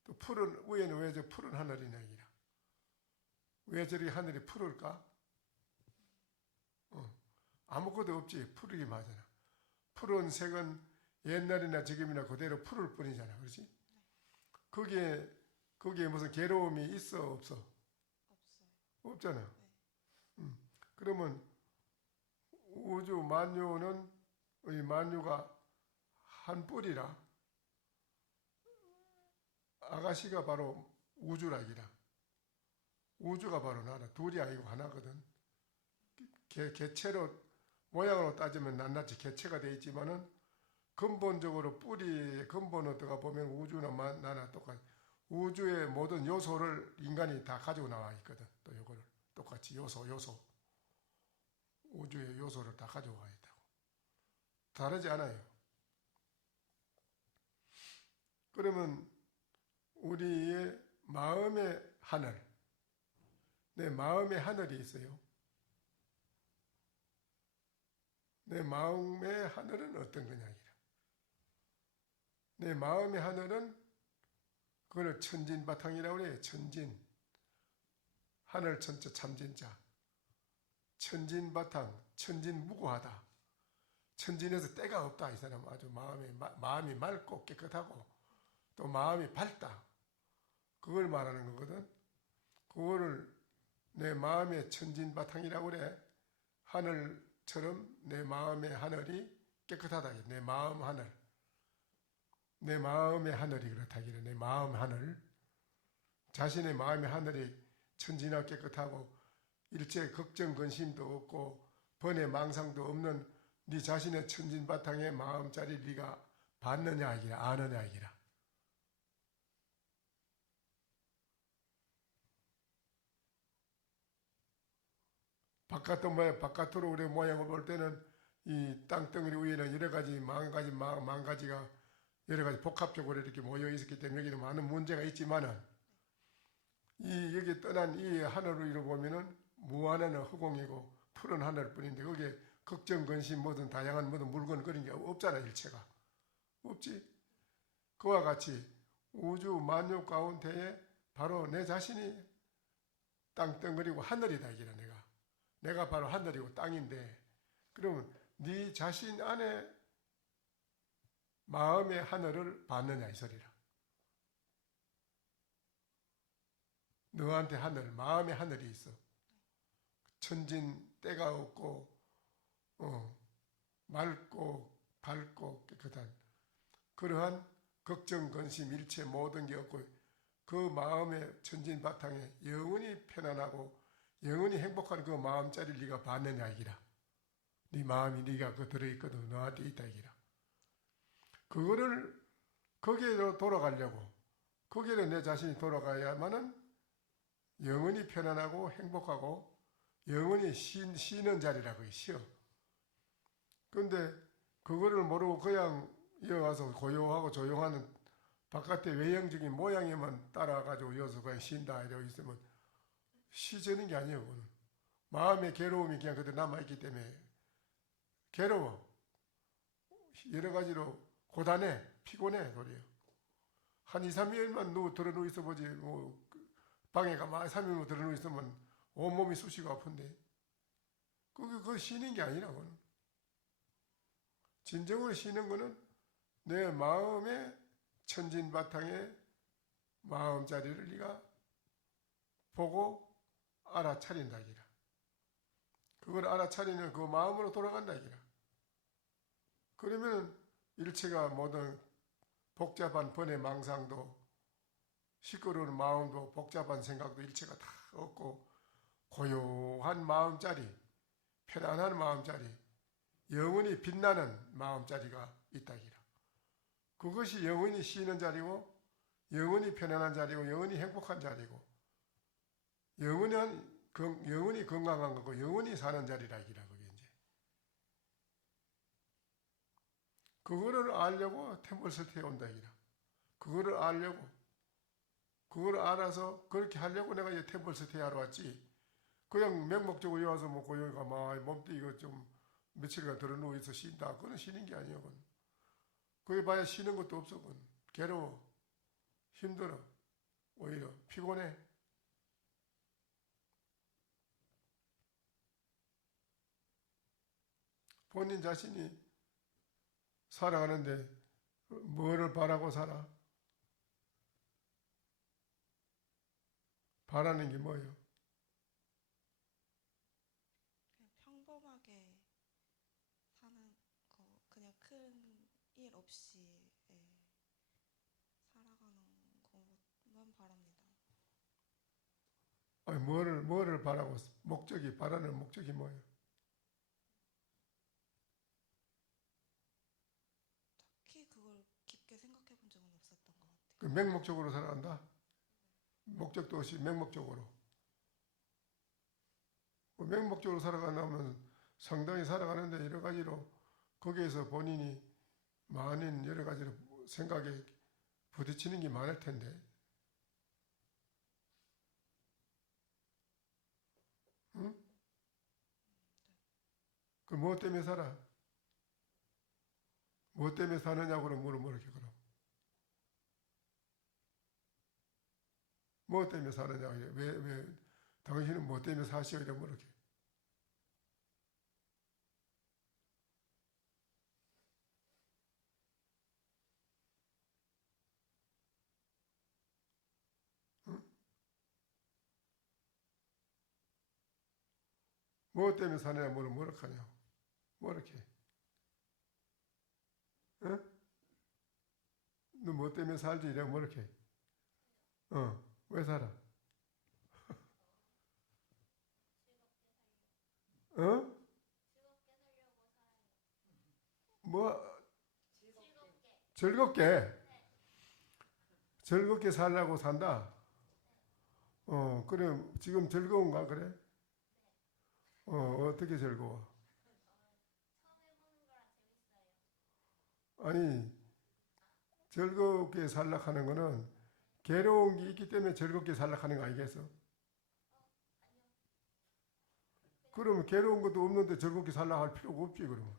또 푸른 위에는 왜 저 푸른 하늘이냐 이라. 왜 저리 하늘이 푸를까? 아무것도 없지. 푸르기만 하잖아. 푸른 색은 옛날이나 지금이나 그대로 푸를 뿐이잖아. 그렇지? 거기에 무슨 괴로움이 있어 없어? 없잖아. 그러면 우주 만유는 이 만유가 한 뿔이라 아가씨가 바로 우주라기라. 우주가 바로 나라. 둘이 아니고 하나거든. 개체로 모양으로 따지면 낱낱이 개체가 되어 있지만은 근본적으로 뿌리의 근본 어떠가 보면 우주나 나나 똑같이 우주의 모든 요소를 인간이 다 가지고 나와 있거든. 또 이거를 똑같이 요소 우주의 요소를 다 가지고 와 있다고. 다르지 않아요. 그러면 우리의 마음의 하늘, 내 마음의 하늘이 있어요. 내 마음의 하늘은 어떤 거냐. 내 마음의 하늘은 그걸 천진바탕이라고 그래요. 천진. 하늘 천자 참진자. 천진바탕. 천진무구하다. 천진에서 때가 없다. 이 사람은 아주 마음이 맑고 깨끗하고 또 마음이 밝다. 그걸 말하는 거거든. 그거를 내 마음의 천진바탕이라고 그래. 하늘처럼 내 마음의 하늘이 깨끗하다. 내 마음 하늘. 내 마음의 하늘이 그렇다기를. 내 마음 하늘. 자신의 마음의 하늘이 천진하고 깨끗하고 일체 걱정 근심도 없고 번뇌 망상도 없는 네 자신의 천진바탕의 마음자리 네가 봤느냐 하기라. 아느냐 하기라. 바깥으로 우리 모양을 볼 때는 이 땅덩어리 위에는 여러 가지 망가지가 여러 가지 복합적으로 이렇게 모여 있었기 때문에 여기는 많은 문제가 있지만은 여기 떠난 이 하늘 위로 보면은 무한한 허공이고 푸른 하늘 뿐인데 거기에 걱정 근심 모든 다양한 모든 물건 그런 게 없잖아. 일체가 없지. 그와 같이 우주 만유 가운데에 바로 내 자신이 땅덩어리고 하늘이다. 이기라. 내가 바로 하늘이고 땅인데 그러면 네 자신 안에 마음의 하늘을 받느냐 이 소리라. 너한테 하늘, 마음의 하늘이 있어. 천진 때가 없고 맑고 밝고 깨끗한 그러한 걱정, 근심, 일체 모든 게 없고 그 마음의 천진 바탕에 영원히 편안하고 영원히 행복한 그 마음자리를 네가 받느냐 이기라. 네 마음이 네가 그 들어있거든. 너한테 있다 이기라. 그거를 거기로 돌아가려고 거기로 내 자신이 돌아가야만은 영원히 편안하고 행복하고 영원히 쉬는 자리라고 쉬어. 그런데 그거를 모르고 그냥 이어가서 고요하고 조용하는 바깥의 외형적인 모양에만 따라가지고 이어서 그냥 쉰다 이러고 있으면 쉬지는 게 아니에요. 그거는. 마음의 괴로움이 그냥 그대로 남아있기 때문에 괴로워. 여러 가지로 고단해, 피곤해, 소리예요. 한 2, 3일만 들어 누워 있어 보지, 방에 가만히 3일만 들어 누워 있으면 온몸이 쑤시고 아픈데. 그거 쉬는 게 아니라고는. 진정으로 쉬는 거는 내 마음의 천진 바탕에 마음자리를 네가 보고 알아차린다, 이기라. 그걸 알아차리는 그 마음으로 돌아간다, 이기라. 그러면 일체가 모든 복잡한 번의 망상도 시끄러운 마음도 복잡한 생각도 일체가 다 없고 고요한 마음자리, 편안한 마음자리, 영원히 빛나는 마음자리가 있다기라. 그것이 영원히 쉬는 자리고 영원히 편안한 자리고 영원히 행복한 자리고 영원히 건강한 거고 영원히 사는 자리라기라. 그게 이제 그거를 알려고 템플스테이에 온다기라. 그거를 알려고 그걸 알아서 그렇게 하려고 내가 이제 템플스테이 하러 왔지. 그냥 맹목적으로 와서 뭐 고요히 가만히 몸뚱이 이거 좀 며칠간 들어 누워 있어 쉰다. 그건 쉬는 게 아니야. 그건. 거기 봐야 쉬는 것도 없어. 그건. 괴로워. 힘들어. 오히려 피곤해. 본인 자신이 살아가는데 뭐를 바라고 살아? 바라는 게 뭐예요? 그냥 평범하게 사는 거, 그냥 큰 일 없이 살아가는 것만 바랍니다. 아니, 뭐를 바라고 목적이 바라는 목적이 뭐예요? 딱히 그걸 깊게 생각해 본 적은 없었던 것 같아요. 그 맹목적으로 살아간다? 목적도 없이 맹목적으로. 그 맹목적으로 살아간다면 상당히 살아가는데 여러 가지로 거기에서 본인이 많은 여러 가지로 생각에 부딪히는 게 많을 텐데. 응? 그 뭐 때문에 살아? 뭐 때문에 사느냐고 물어보게 그럼. 뭐 때문에 사느냐? 왜 당신은 뭐 때문에 사시오? 이래 물어게. 응? 뭐 때문에 사느냐 뭐라 하냐? 뭐렇게? 응? 너 뭐 때문에 살지? 이래 뭐렇게? 왜 살아? 어? 뭐 즐겁게 살라고 산다. 그래 지금 즐거운가 그래? 어떻게 즐거워? 아니 즐겁게 살락하는 거는 괴로운 게 있기 때문에 즐겁게 살락하는 거 아니겠어? 그러면 괴로운 것도 없는데 즐겁게 살락할 필요가 없지 그러면.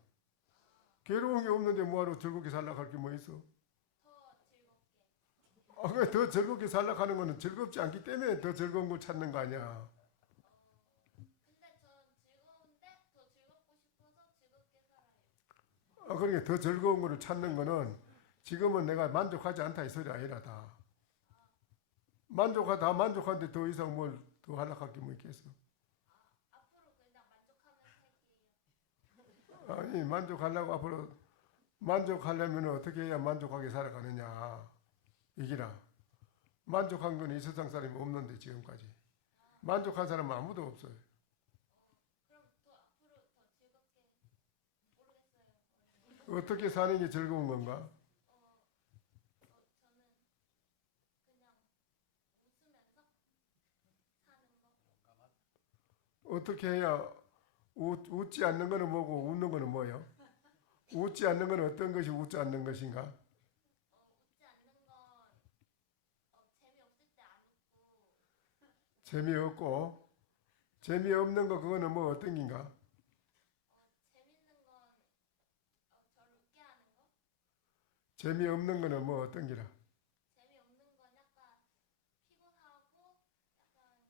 괴로운 게 없는데 뭐하러 즐겁게 살락할 게 뭐 있어? 더 즐겁게 살락하는 거는 즐겁지 않기 때문에 더 즐거운 걸 찾는 거 아니야. 그러니까 더 즐거운 거를 찾는 거는 지금은 내가 만족하지 않다 이 소리 아니라 다. 다 만족한데 더 이상 뭘 더 하려고 할게 뭐 있겠어. 앞으로 그냥 만족하면서 살게요. 아니 만족하려고 앞으로 만족하려면 어떻게 해야 만족하게 살아가느냐 이기라. 만족한 건 이 세상 사람이 없는데 지금까지 만족한 사람은 아무도 없어요. 그럼 더 앞으로 더 즐겁게 모르겠어요. 어떻게 사는 게 즐거운 건가? 저는 그냥 웃으면서 사는 거. 어떻게 해야 웃지 않는 거는 뭐고 웃는 거는 뭐예요? 웃지 않는 건 어떤 것이 웃지 않는 것인가? 웃지 않는 건 재미없을 때 안 웃고. 재미없고 재미없는 거 그거는 뭐 어떤 긴가? 재밌는 건 저를 웃게 하는 거. 재미없는 거는 뭐 어떤 기라? 재미없는 건 약간 피곤하고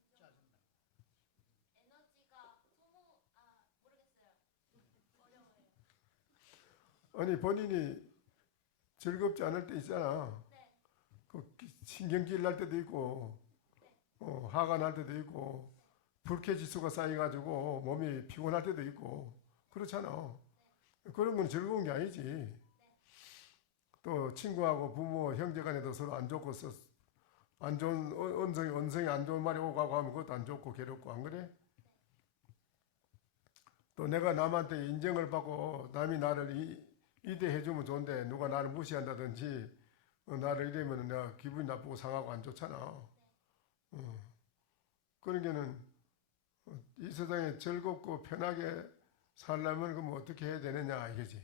약간 좀 에너지가 모르겠어요. 어려워요. 아니 본인이 즐겁지 않을 때 있잖아. 네. 그 신경질 날 때도 있고 화가 날 때도 있고 불쾌지수가 쌓여가지고 몸이 피곤할 때도 있고 그렇잖아. 그런 건 즐거운 게 아니지. 또 친구하고 부모 형제간에도 서로 안 좋고 안 좋은 언성이 안 좋은 말이 오고 가고 하면 그것도 안 좋고 괴롭고 안 그래? 또 내가 남한테 인정을 받고 남이 나를 이대해주면 좋은데 누가 나를 무시한다든지 나를 이러면 내가 기분이 나쁘고 상하고 안 좋잖아. 그러니까는 이 세상에 즐겁고 편하게 살려면 그럼 어떻게 해야 되느냐 이거지.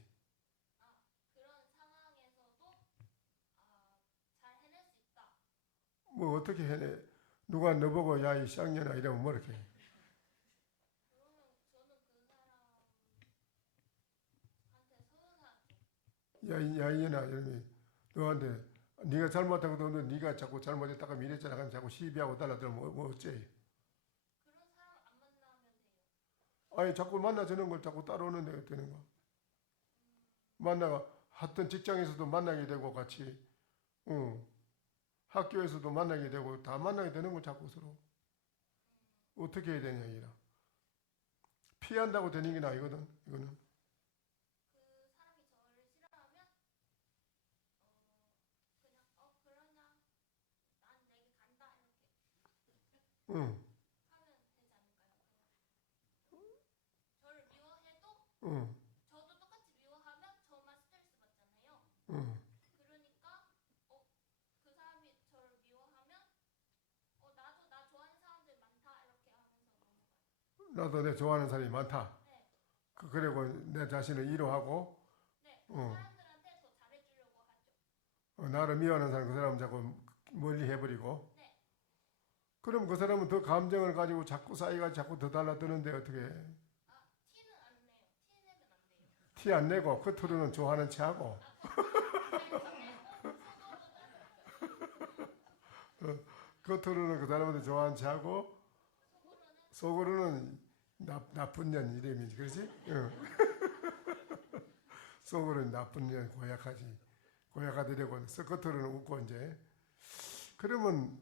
그런 상황에서도 잘 해낼 수 있다. 뭐 어떻게 해내? 누가 너보고 야 이 쌍년아 이러면 뭐 이렇게? 그러면 저는 그 사람한테 서운하죠. 야 이년아 이러면 너한테 네가 잘못하고도 너 네가 자꾸 잘못했다가 이랬잖아. 그럼 자꾸 시비하고 달라들면 뭐 어째? 그런 사람 안 만나면 돼요. 아니 자꾸 만나주는 걸 자꾸 따라오는데 되는 거. 만나가 하여튼 직장에서도 만나게 되고 같이 학교에서도 만나게 되고 다 만나게 되는 걸 자꾸 서로 어떻게 해야 되냐 이라. 피한다고 되는 게 아니거든 이거는. 그 사람이 저를 싫어하면 그냥 그러냐 난 내게 간다 이렇게 응, 하면 되지 않을까요? 저를 미워해도 응, 저도 똑같이 미워하면 저만 스트레스 받잖아요. 응. 그러니까 그 사람이 저를 미워하면 나도 나 좋아하는 사람들 많다 이렇게 하면서 넘어가요. 나도 내 좋아하는 사람이 많다. 네. 그리고 내 자신을 위로하고 네. 그 어. 사람들한테 더 잘해주려고 하죠. 나를 미워하는 사람 그 사람 자꾸 멀리 해버리고 네. 그럼 그 사람은 더 감정을 가지고 자꾸 쌓이가 자꾸 더 달라드는데 어떻게 해? 티는 안 내요. 티 내면 안 돼요. 티 안 내고 겉으로는 좋아하는 체하고 겉으로는 그 사람한테 좋아하는 체하고 속으로는 나쁜 년 이름이지 그렇지? 응. 속으로는 나쁜 년 고약하지 고약하더라고 겉으로는 웃고 이제 그러면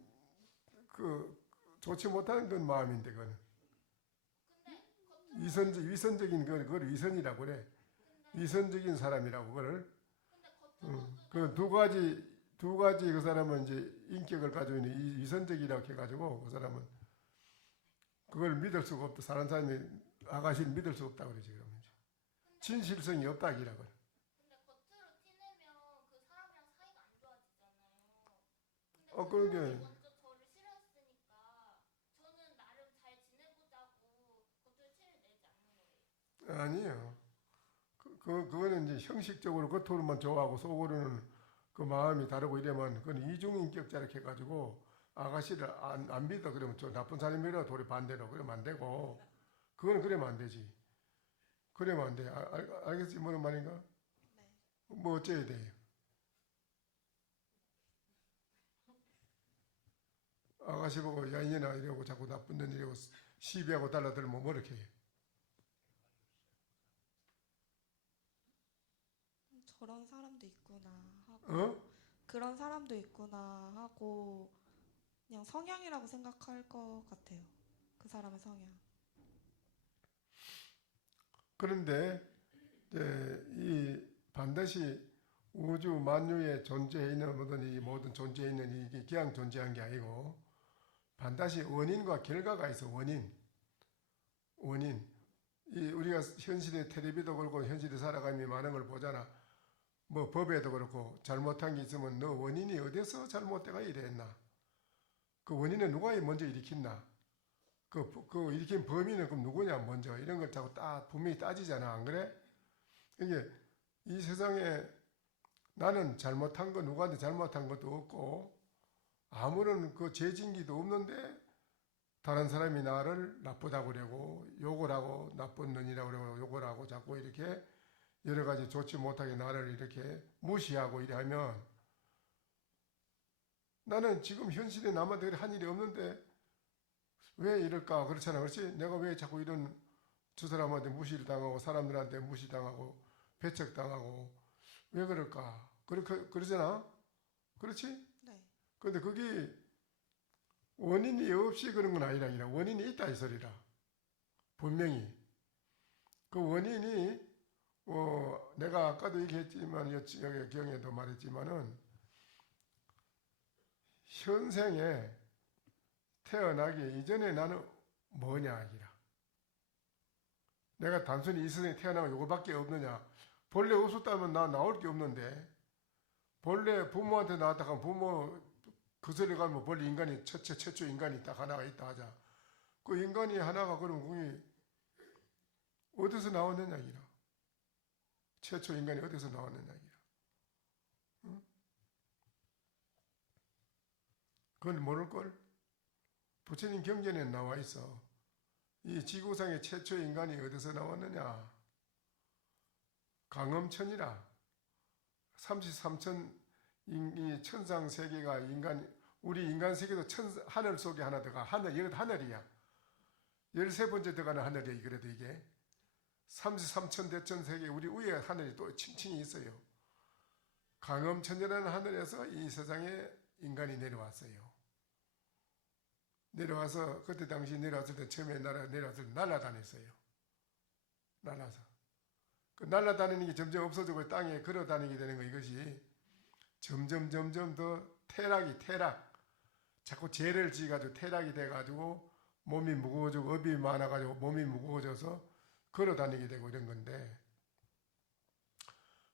그 좋지 못한 건 마음인데 그거는 근데 위선적인 그걸 위선이라고 그래. 위선적인 사람이라고 그걸. 근데 겉으로도 그 두 가지 그 사람은 이제 인격을 가지고 있는 위선적이라고 해가지고 그 사람은 그걸 믿을 수가 없다. 사는 사람이 아가씨를 믿을 수 없다 그러지 그러면 이제. 진실성이 없다 기라고. 근데 겉으로 티 내면 그 사람이랑 사이가 안 좋아지잖아요. 근데 그 그러게. 사람이 먼저 저를 싫어했으니까 저는 나름 잘 지내보자고 겉으로 티를 내지 않는 거예요. 아니에요. 그거는 이제 형식적으로 겉으로만 좋아하고 속으로는 그 마음이 다르고 이러면 그건 이중인격자 이렇게 해가지고 아가씨를 안 믿어 그러면 저 나쁜 사람이라 도리 반대로 그러면 안 되고 그거는 그러면 안 되지. 그러면 안 돼. 알겠지 뭐는 말인가? 네. 뭐 어째야 돼요? 아가씨 보고 야 이년아 이러고 자꾸 나쁜 년 이러고 시비하고 달라들면 뭐 이렇게 해? 저런 사람도 있구나 하고 그런 사람도 있구나 하고 그냥 성향이라고 생각할 것 같아요. 그 사람의 성향. 그런데 이제 이 반드시 우주 만유에 존재해 있는 모든 존재해 있는 이게 그냥 존재한 게 아니고 반드시 원인과 결과가 있어. 원인. 이 우리가 현실에 텔레비도 그렇고 현실에 살아가며 많은 걸 보잖아. 뭐 법에도 그렇고 잘못한 게 있으면 너 원인이 어디서 잘못돼가 이랬나? 그 원인은 누가 먼저 일으켰나? 그 일으킨 범인은 그럼 누구냐 먼저 이런 걸 자꾸 분명히 따지잖아. 안 그래? 이게 이 세상에 나는 잘못한 거 누구한테 잘못한 것도 없고 아무런 그 죄진기도 없는데 다른 사람이 나를 나쁘다고 그러고 욕을 하고 나쁜 놈이라고 그러고 욕을 하고 자꾸 이렇게 여러 가지 좋지 못하게 나를 이렇게 무시하고 이래 하면 나는 지금 현실에 남한테 한 일이 없는데 왜 이럴까? 그렇잖아. 그렇지? 내가 왜 자꾸 이런 저 사람한테 무시를 당하고 사람들한테 무시당하고 배척당하고 왜 그럴까? 그러잖아. 그렇지? 네. 근데 그게 원인이 없이 그런 건 아니라 원인이 있다 이 소리라. 분명히. 그 원인이 내가 아까도 얘기했지만 여기 경에도 말했지만은 현생에 태어나기 이전에 나는 뭐냐 이라. 내가 단순히 이 세상에 태어나면 요거밖에 없느냐. 본래 없었다면 나 나올 게 없는데 본래 부모한테 나왔다가 부모 그 소리 가면 본래 인간이 최초 인간이 딱 하나가 있다 하자. 그 인간이 하나가 그럼 그게 어디서 나왔느냐 이라. 최초 인간이 어디서 나왔느냐 이라. 응? 그건 모를걸? 부처님 경전에 나와 있어. 이 지구상의 최초 인간이 어디서 나왔느냐? 강엄천이라. 33천 이 천상 세계가 우리 인간 세계도 하늘 속에 하나 들어가. 이것도 하늘이야. 13번째 들어가는 하늘이야. 그래도 이게 33천 대천 세계 우리 위에 하늘이 또 층층이 있어요. 강엄천이라는 하늘에서 이 세상에 인간이 내려왔어요. 내려와서 그때 당시 내려왔을 때 처음에 내려왔을 때 날아다녔어요. 날아서 그 날아다니는 게 점점 없어지고 땅에 걸어다니게 되는 거 이것이 점점 더 퇴락 자꾸 죄를 지어가지고 퇴락이 돼가지고 몸이 무거워지고 업이 많아가지고 몸이 무거워져서 걸어다니게 되고 이런 건데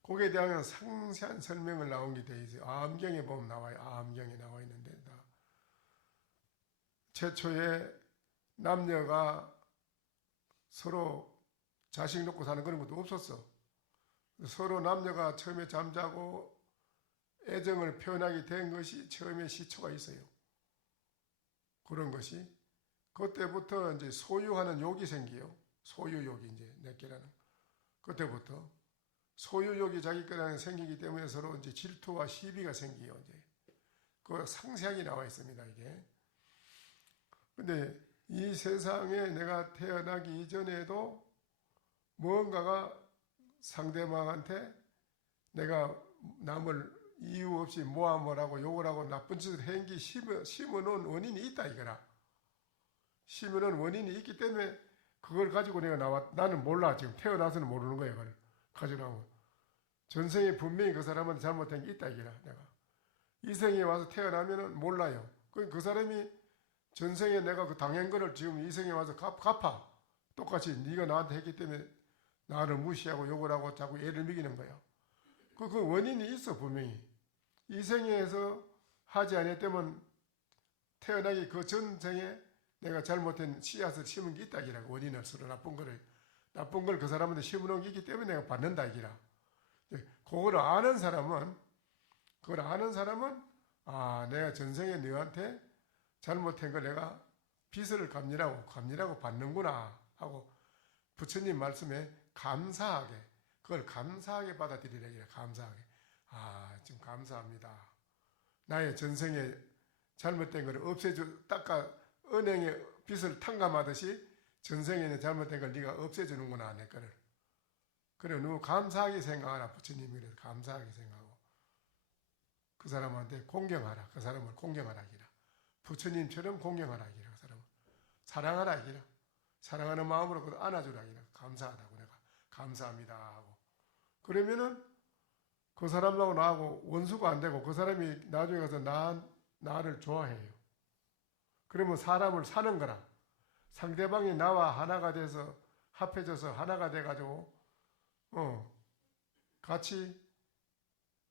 거기에 대한 상세한 설명을 나온 게 돼 있어요. 암경에 보면 나와요. 암경에 나와 있는데 최초에 남녀가 서로 자식 놓고 사는 그런 것도 없었어. 서로 남녀가 처음에 잠자고 애정을 표현하게 된 것이 처음에 시초가 있어요. 그런 것이 그때부터 이제 소유하는 욕이 생겨요. 소유욕이 이제 내게라는 그때부터 소유욕이 자기 거라는 생기기 때문에 서로 이제 질투와 시비가 생기요. 이제 그 상세하게 나와 있습니다. 이게. 근데 이 세상에 내가 태어나기 이전에도 무언가가 상대방한테 내가 남을 이유 없이 모함을 하고 욕을 하고 나쁜 짓을 행기 심어놓은 원인이 있다 이거라. 심어놓은 원인이 있기 때문에 그걸 가지고 나는 몰라. 지금 태어나서는 모르는 거야. 그걸 가지고 전생에 분명히 그 사람한테 잘못한 게 있다 이거라. 내가 이생에 와서 태어나면은 몰라요. 그 사람이 전생에 내가 그 당한 거를 지금 이생에 와서 갚아. 똑같이 네가 나한테 했기 때문에 나를 무시하고 욕을 하고 자꾸 애를 먹이는 거야. 그 원인이 있어 분명히. 이생에서 하지 않았다면 태어나기 그 전생에 내가 잘못된 씨앗을 심은 게 있다 이라고. 원인을 서로 나쁜 걸 그 사람한테 심어놓은 게 있기 때문에 내가 받는다 이라. 그걸 아는 사람은 내가 전생에 너한테 잘못한 걸 내가 빚을 갚느라고 받는구나 하고 부처님 말씀에 감사하게 그걸 감사하게 받아들이라 이래. 감사하게. 지금 감사합니다. 나의 전생에 잘못된 걸 닦아 은행에 빚을 탕감하듯이 전생에는 잘못된 걸 네가 없애주는구나 내 거를. 그래 너무 감사하게 생각하라. 부처님이 그래서 감사하게 생각하고 그 사람한테 공경하라. 그 사람을 공경하라 기라. 부처님처럼 공경하라 기라. 그 사람을 사랑하라 기라. 사랑하는 마음으로 그걸 안아주라 기라. 감사하다고 내가 감사합니다 하고. 그러면은 그 사람하고 나하고 원수가 안 되고 그 사람이 나중에 가서 나를 좋아해요. 그러면 사람을 사는 거라. 상대방이 나와 하나가 돼서 합해져서 하나가 돼가지고 같이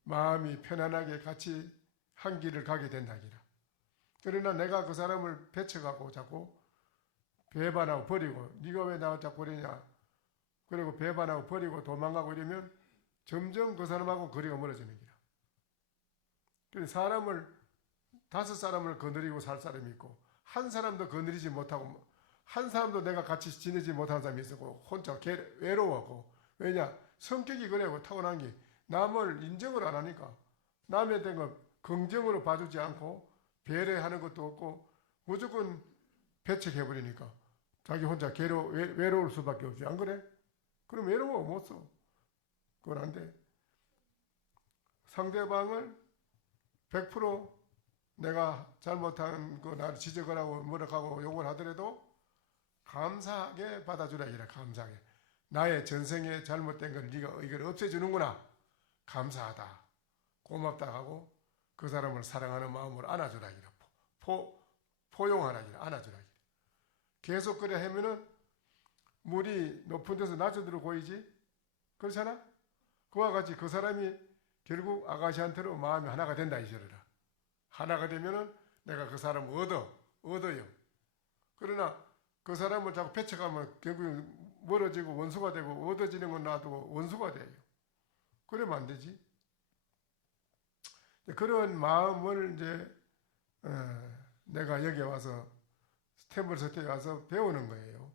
마음이 편안하게 같이 한 길을 가게 된다기라. 그러나 내가 그 사람을 배척하고 자꾸 배반하고 버리고 네가 왜 나 자꾸 그러냐 그리고 배반하고 버리고 도망가고 이러면 점점 그 사람하고 거리가 멀어지는 기라. 그래서 사람을 5사람을 거느리고 살 사람이 있고 한 사람도 거느리지 못하고 한 사람도 내가 같이 지내지 못하는 사람이 있고 혼자 외로워하고 왜냐 성격이 그래고 타고난 게 남을 인정을 안 하니까 남에 대한 거 긍정으로 봐주지 않고 배려하는 것도 없고 무조건 배척해버리니까 자기 혼자 외로울 수밖에 없지. 안 그래? 그럼 외로워 못 써. 그건 안 돼. 상대방을 100% 내가 잘못한 거 나를 지적을 하고 뭐라 하고 욕을 하더라도 감사하게 받아주라 이래. 감사하게. 나의 전생에 잘못된 걸 네가 이걸 없애주는구나. 감사하다. 고맙다 하고 그 사람을 사랑하는 마음으로 안아주라 이래. 포용하라 이래. 안아주라 이래. 계속 그래 하면은 물이 높은 데서 낮은 데로 고이지. 그렇잖아? 그와 같이 그 사람이 결국 아가씨한테로 마음이 하나가 된다 이 소리라. 하나가 되면은 내가 그 사람을 얻어요. 그러나 그 사람을 자꾸 배척하면 결국 멀어지고 원수가 되고 얻어지는 건 놔두고 원수가 돼요. 그러면 안 되지. 그런 마음을 이제 내가 여기 와서 템플스테이에 와서 배우는 거예요.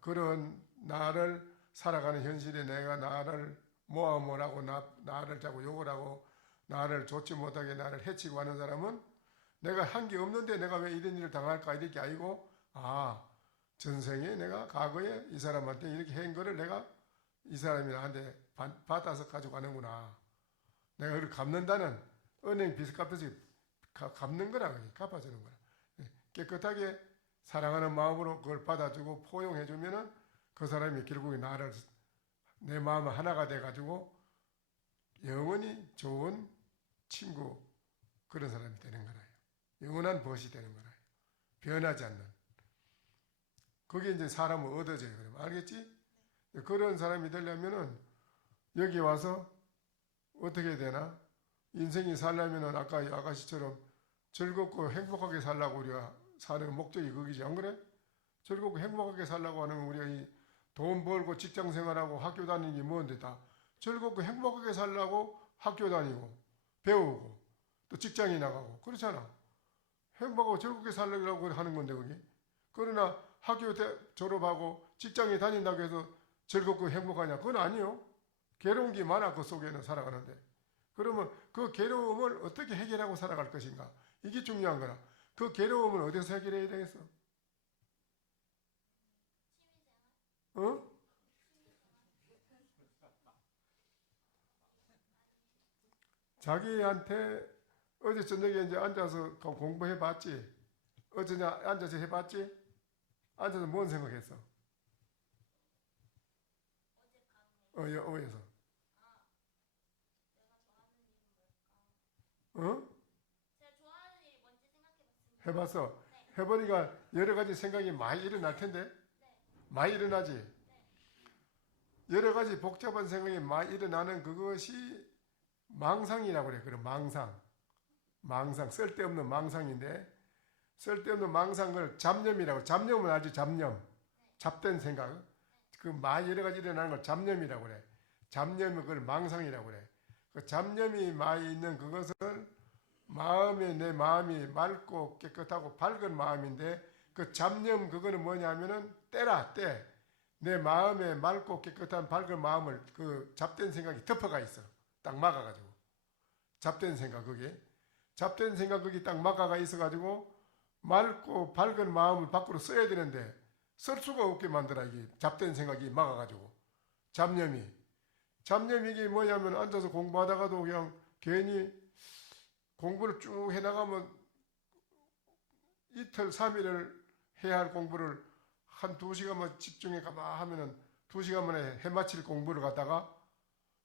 그런 나를 살아가는 현실에 내가 나를 모함을 하고 나를 자꾸 욕을 하고 나를 좋지 못하게 나를 해치고 하는 사람은 내가 한 게 없는데 내가 왜 이런 일을 당할까 이렇게 아니고 전생에 내가 과거에 이 사람한테 이렇게 한 거를 내가 이 사람이 나한테 받아서 가져가는구나. 내가 그걸 갚는다는 은행 빚 갚듯이 갚는 거라. 갚아주는 거라. 깨끗하게 사랑하는 마음으로 그걸 받아주고 포용해주면은 그 사람이 결국에 나를 내 마음을 하나가 돼가지고 영원히 좋은 친구 그런 사람이 되는 거라요. 영원한 벗이 되는 거라요. 변하지 않는. 그게 이제 사람을 얻어져요. 그러면 알겠지? 그런 사람이 되려면은 여기 와서 어떻게 해야 되나? 인생이 살려면은 아까 아가씨처럼 즐겁고 행복하게 살라고 우리가 사는 목적이 거기지 안 그래? 즐겁고 행복하게 살라고 하는 건 우리가 이 돈 벌고 직장 생활하고 학교 다니는 게 뭔데 다 즐겁고 행복하게 살라고 학교 다니고 배우고 또 직장에 나가고 그렇잖아. 행복하고 즐겁게 살려고 하는 건데 그게. 그러나 학교 졸업하고 직장에 다닌다고 해서 즐겁고 행복하냐? 그건 아니요. 괴로운 게 많아 그 속에는 살아가는데. 그러면 그 괴로움을 어떻게 해결하고 살아갈 것인가? 이게 중요한 거라. 그 괴로움을 어디서 해결해야 되겠어? 자기한테 어제 저녁에 이제 앉아서 공부해봤지? 어제 앉아서 해봤지? 앉아서 뭔 생각했어? 어디서? 제가 좋아하는 일이 뭔지 생각해봤습니다. 해봤어? 해보니까 여러 가지 생각이 많이 일어날 텐데? 많이 일어나지? 여러 가지 복잡한 생각이 많이 일어나는 그것이 망상이라고 그래. 그래, 망상. 쓸데없는 망상인데, 쓸데없는 망상을 잡념이라고. 잡념은 알지? 잡념. 잡된 생각. 그 많이 여러 가지 일어나는 걸 잡념이라고 그래. 잡념은 그걸 망상이라고 그래. 그 잡념이 많이 있는 그것을 내 마음이 맑고 깨끗하고 밝은 마음인데 그 잡념 그거는 뭐냐면은 때라 때. 내 마음에 맑고 깨끗한 밝은 마음을 그 잡된 생각이 덮어가 있어. 딱 막아가지고. 잡된 생각 그게. 잡된 생각 그게 딱 막아가 있어가지고 맑고 밝은 마음을 밖으로 써야 되는데 쓸 수가 없게 만들어 이게 잡된 생각이 막아가지고. 잡념이 이게 뭐냐면 앉아서 공부하다가도 그냥 괜히 공부를 쭉 해나가면 이틀 3일을 해야 할 공부를 한 2시간만 집중해 가만 하면은 2시간 만에 해마칠 공부를 갖다가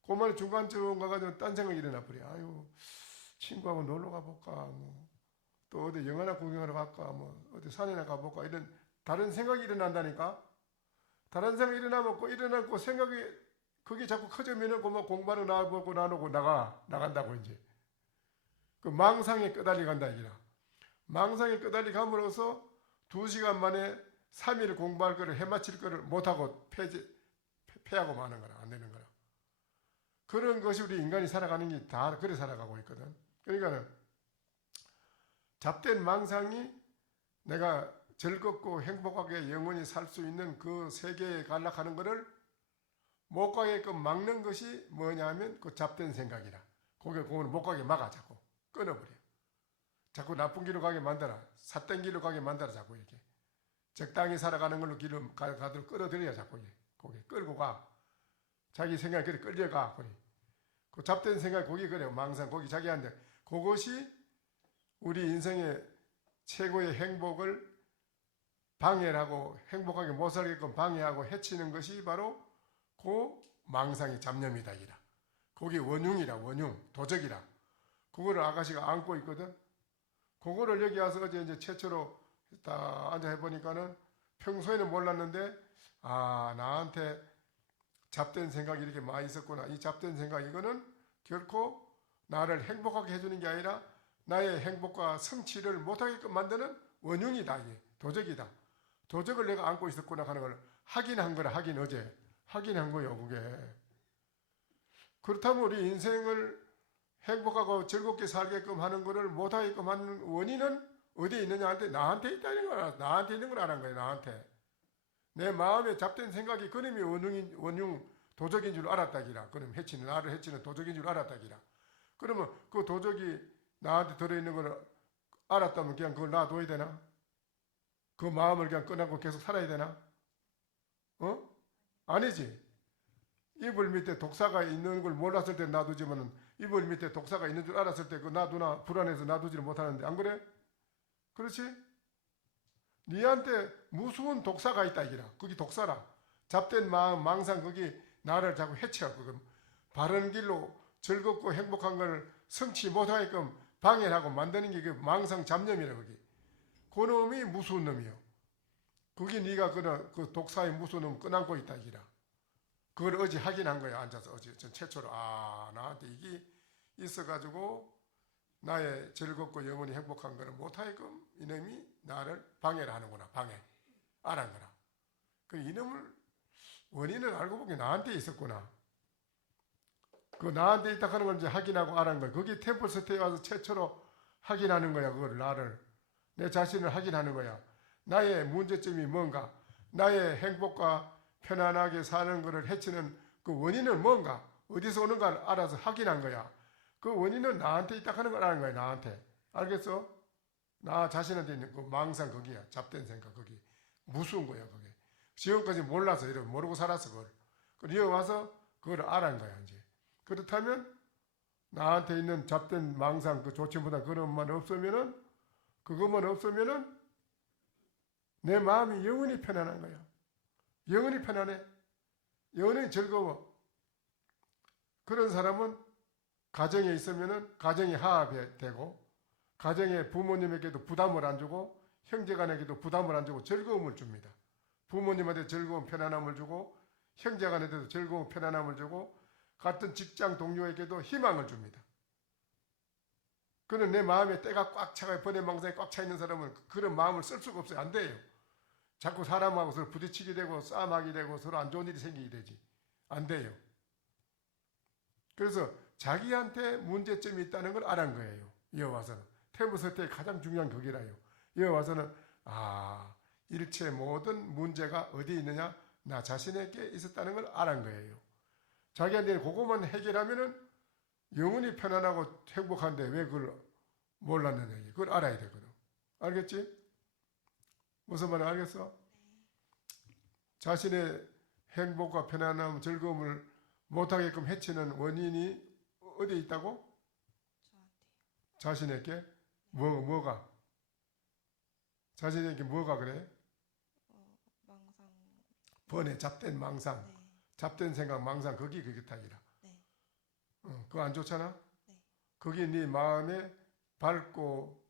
그만 중간쯤 가가지고 딴 생각이 일어나 버려. 아유, 친구하고 놀러 가볼까, 뭐, 또 어디 영화나 구경하러 갈까, 뭐, 어디 산이나 가볼까, 이런 다른 생각이 일어난다니까? 다른 생각이 일어나면 일어나고 생각이, 그게 자꾸 커지면은 그만 공부하러 나가고 나누고 나간다고 이제. 그 망상에 끄달리 간다, 이기라. 망상에 끄달리 감으로써 2시간 만에 3일 공부할 거를 해마칠 거를 못하고 패하고 마는 거라, 안 되는 거라. 그런 것이 우리 인간이 살아가는 게 다 그래 살아가고 있거든. 그러니까는 잡된 망상이 내가 즐겁고 행복하게 영원히 살 수 있는 그 세계에 갈락하는 것을 못 가게끔 막는 것이 뭐냐면 그 잡된 생각이라. 그걸 못 가게 막아, 자꾸 끊어버려. 자꾸 나쁜 길로 가게 만들어. 삿된 길로 가게 만들어, 자꾸 이렇게. 적당히 살아가는 걸로 길을 가도록 끌어들여, 자꾸 거기 끌고 가. 자기 생각이 그래 끌려가. 그래. 그 잡된 생각, 거기 그래요. 망상, 거기 자기한테. 그것이 우리 인생의 최고의 행복을 방해를 하고 행복하게 못 살게끔 방해하고 해치는 것이 바로 그 망상의 잡념이다. 이라. 거기 원흉이라, 원흉, 도적이라. 그거를 아가씨가 안고 있거든. 그거를 여기 와서 어제 이제 최초로 딱 앉아 해보니까는 평소에는 몰랐는데, 아, 나한테 잡된 생각이 이렇게 많이 있었구나. 이 잡된 생각, 이거는 결코 나를 행복하게 해주는 게 아니라 나의 행복과 성취를 못하게끔 만드는 원흉이다. 이게 도적이다. 도적을 내가 안고 있었구나 하는 걸 확인한 거라. 어제 확인한 거예요, 그게. 그렇다면 우리 인생을 행복하고 즐겁게 살게끔 하는 거를 못하게끔 하는 원인은 어디에 있느냐 한데 나한테 있다는 거야. 나한테 있는 걸 아는 거야. 나한테. 내 마음에 잡된 생각이 그놈이 원흉 도적인 줄 알았다기라. 그럼 나를 해치는 도적인 줄 알았다기라. 그러면 그 도적이 나한테 들어있는 걸 알았다면 그냥 그걸 놔둬야 되나? 그 마음을 그냥 꺼내고 계속 살아야 되나? 아니지. 이불 밑에 독사가 있는 걸 몰랐을 때 놔두지만은 이불 밑에 독사가 있는 줄 알았을 때 그 놔두나 불안해서 놔두지를 못하는데, 안 그래? 그렇지? 니한테 무서운 독사가 있다 이기라. 거기 독사라. 잡된 마음, 망상, 거기 나를 자꾸 해쳐. 그럼 바른 길로 즐겁고 행복한 걸 성취 못하게끔 방해를 하고 만드는 게 그 망상 잡념이라. 거기 그놈이 무서운 놈이요. 거기 네가 그 독사의 무서운 놈 끄안고 있다 이기라. 그걸 어제 확인한 거야. 앉아서 어제 전 최초로. 아, 나한테 이게 있어가지고 나의 즐겁고 영원히 행복한 거를 못하게끔 이놈이 나를 방해를 하는구나. 방해. 알은 거라. 그 이놈을 원인을 알고 보니 나한테 있었구나. 그 나한테 있다 하는 걸 이제 확인하고 알은 거야. 거기 템플스테이에 와서 최초로 확인하는 거야. 그걸 나를. 내 자신을 확인하는 거야. 나의 문제점이 뭔가. 나의 행복과 편안하게 사는 것을 해치는 그 원인은 뭔가. 어디서 오는가 알아서 확인한 거야. 그 원인은 나한테 있다 하는 걸 아는 거야. 나한테. 알겠어? 나 자신한테 있는 그 망상 거기야. 잡된 생각 거기. 무서운 거야. 그게. 지금까지 몰라서 이렇게 모르고 살았어. 그걸. 그리고 와서 그걸 알은 거야. 이제. 그렇다면 나한테 있는 잡된 망상 그 조치보다 그것만 없으면은 내 마음이 영원히 편안한 거야. 영원히 편안해. 영원히 즐거워. 그런 사람은 가정에 있으면은 가정이 화합되고 가정의 부모님에게도 부담을 안 주고 형제간에게도 부담을 안 주고 즐거움을 줍니다. 부모님한테 즐거운 편안함을 주고 형제간에도 즐거운 편안함을 주고 같은 직장 동료에게도 희망을 줍니다. 그는 내 마음에 때가 꽉 차가 번외망상에 꽉 차 있는 사람은 그런 마음을 쓸 수가 없어요. 안 돼요. 자꾸 사람하고 서로 부딪히게 되고 싸움하게 되고 서로 안 좋은 일이 생기게 되지. 안 돼요. 그래서 자기한테 문제점이 있다는 걸 알은 거예요. 이어 와서는. 템플스테이의 가장 중요한 거기라요. 이어 와서는 일체 모든 문제가 어디에 있느냐? 나 자신에게 있었다는 걸 알은 거예요. 자기한테 그것만 해결하면은 영원히 편안하고 행복한데 왜 그걸 몰랐느냐? 그걸 알아야 되거든. 알겠지? 무슨 말인지 알겠어? 자신의 행복과 편안함, 즐거움을 못하게끔 해치는 원인이 어디에 있다고? 저한테요. 자신에게 뭐가? 자신에게 뭐가 그래? 망상. 번뇌, 잡된 망상, 네. 잡된 생각, 망상, 거기 그게 타기라. 네. 그거 안 좋잖아? 네. 그게 네 마음에 밝고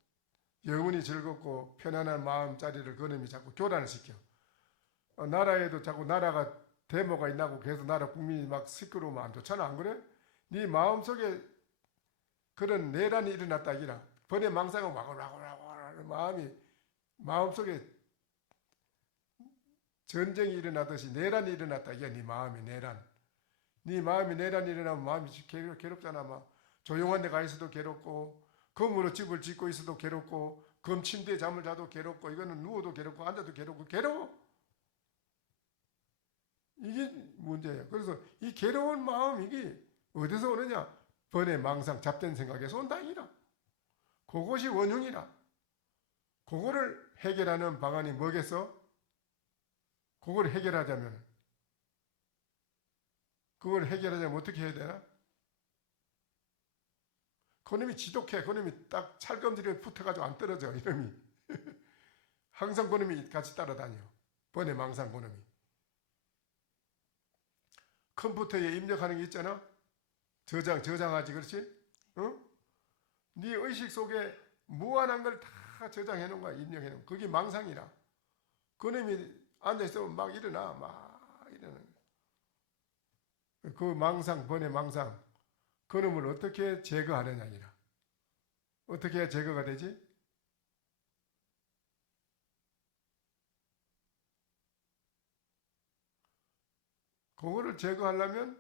영혼이 즐겁고 편안한 마음자리를 그놈이 자꾸 교란을 시켜. 나라에도 자꾸 나라가 데모가 있나고 계속 나라 국민이 막 시끄러우면 안 좋잖아, 안 그래? 네 마음속에 그런 내란이 일어났다 이라. 번뇌 망상은 와글와글와글 마음속에 전쟁이 일어나듯이 내란이 일어났다 이게 네 마음의 내란. 네 마음이 내란이 일어나면 마음이 괴롭잖아. 막 조용한 데 가 있어도 괴롭고 검으로 집을 짓고 있어도 괴롭고 검 침대에 잠을 자도 괴롭고 이거는 누워도 괴롭고 앉아도 괴롭고 괴로워. 이게 문제예요. 그래서 이 괴로운 마음 이게 어디서 오느냐? 번뇌 망상 잡된 생각에서 온다 이라. 그것이 원흉이라. 그거를 해결하는 방안이 뭐겠어? 그걸 해결하자면 어떻게 해야 되나? 그놈이 지독해. 그놈이 딱 찰검질에 붙어가지고 안 떨어져. 이놈이 항상 그놈이 같이 따라다녀. 번뇌 망상 그놈이. 컴퓨터에 입력하는 게 있잖아. 저장하지, 그렇지? 어? 네 의식 속에 무한한 걸 다 저장해 놓은 거야. 입력해 놓은 거. 그게 망상이라. 그놈이 앉아있으면 막 일어나. 그 망상, 번뇌 망상. 그놈을 어떻게 제거하느냐니라. 어떻게 해야 제거가 되지? 그거를 제거하려면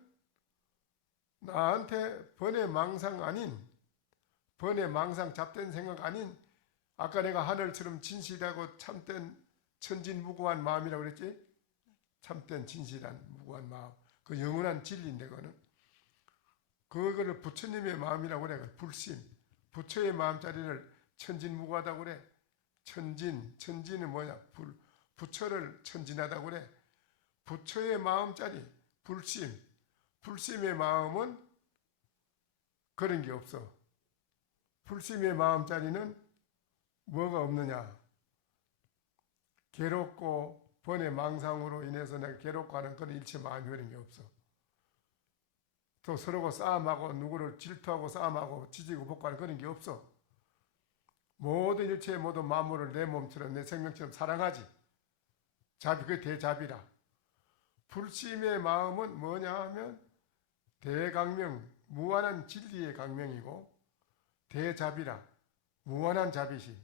나한테 번뇌 망상 아닌, 번뇌 망상 잡된 생각 아닌, 아까 내가 하늘처럼 진실하고 참된 천진무구한 마음이라고 그랬지? 참된 진실한 무구한 마음. 그 영원한 진리인데 그거는. 그거를 부처님의 마음이라고 그래. 불심. 부처의 마음자리를 천진무구하다고 그래. 천진은 뭐냐? 부처를 천진하다고 그래. 부처의 마음자리, 불심의 마음은 그런 게 없어. 불심의 마음자리는 뭐가 없느냐? 괴롭고 번뇌 망상으로 인해서 내가 괴롭고 하는 그런 일체 마음이 그런 게 없어. 또 서로가 싸움하고 누구를 질투하고 싸움하고 지지고 볶고하는 그런 게 없어. 모든 일체의 모든 만물을 내 몸처럼 내 생명처럼 사랑하지. 그게 대자비라. 불심의 마음은 뭐냐 하면 대강명, 무한한 진리의 강명이고 대자비라. 무한한 자비심.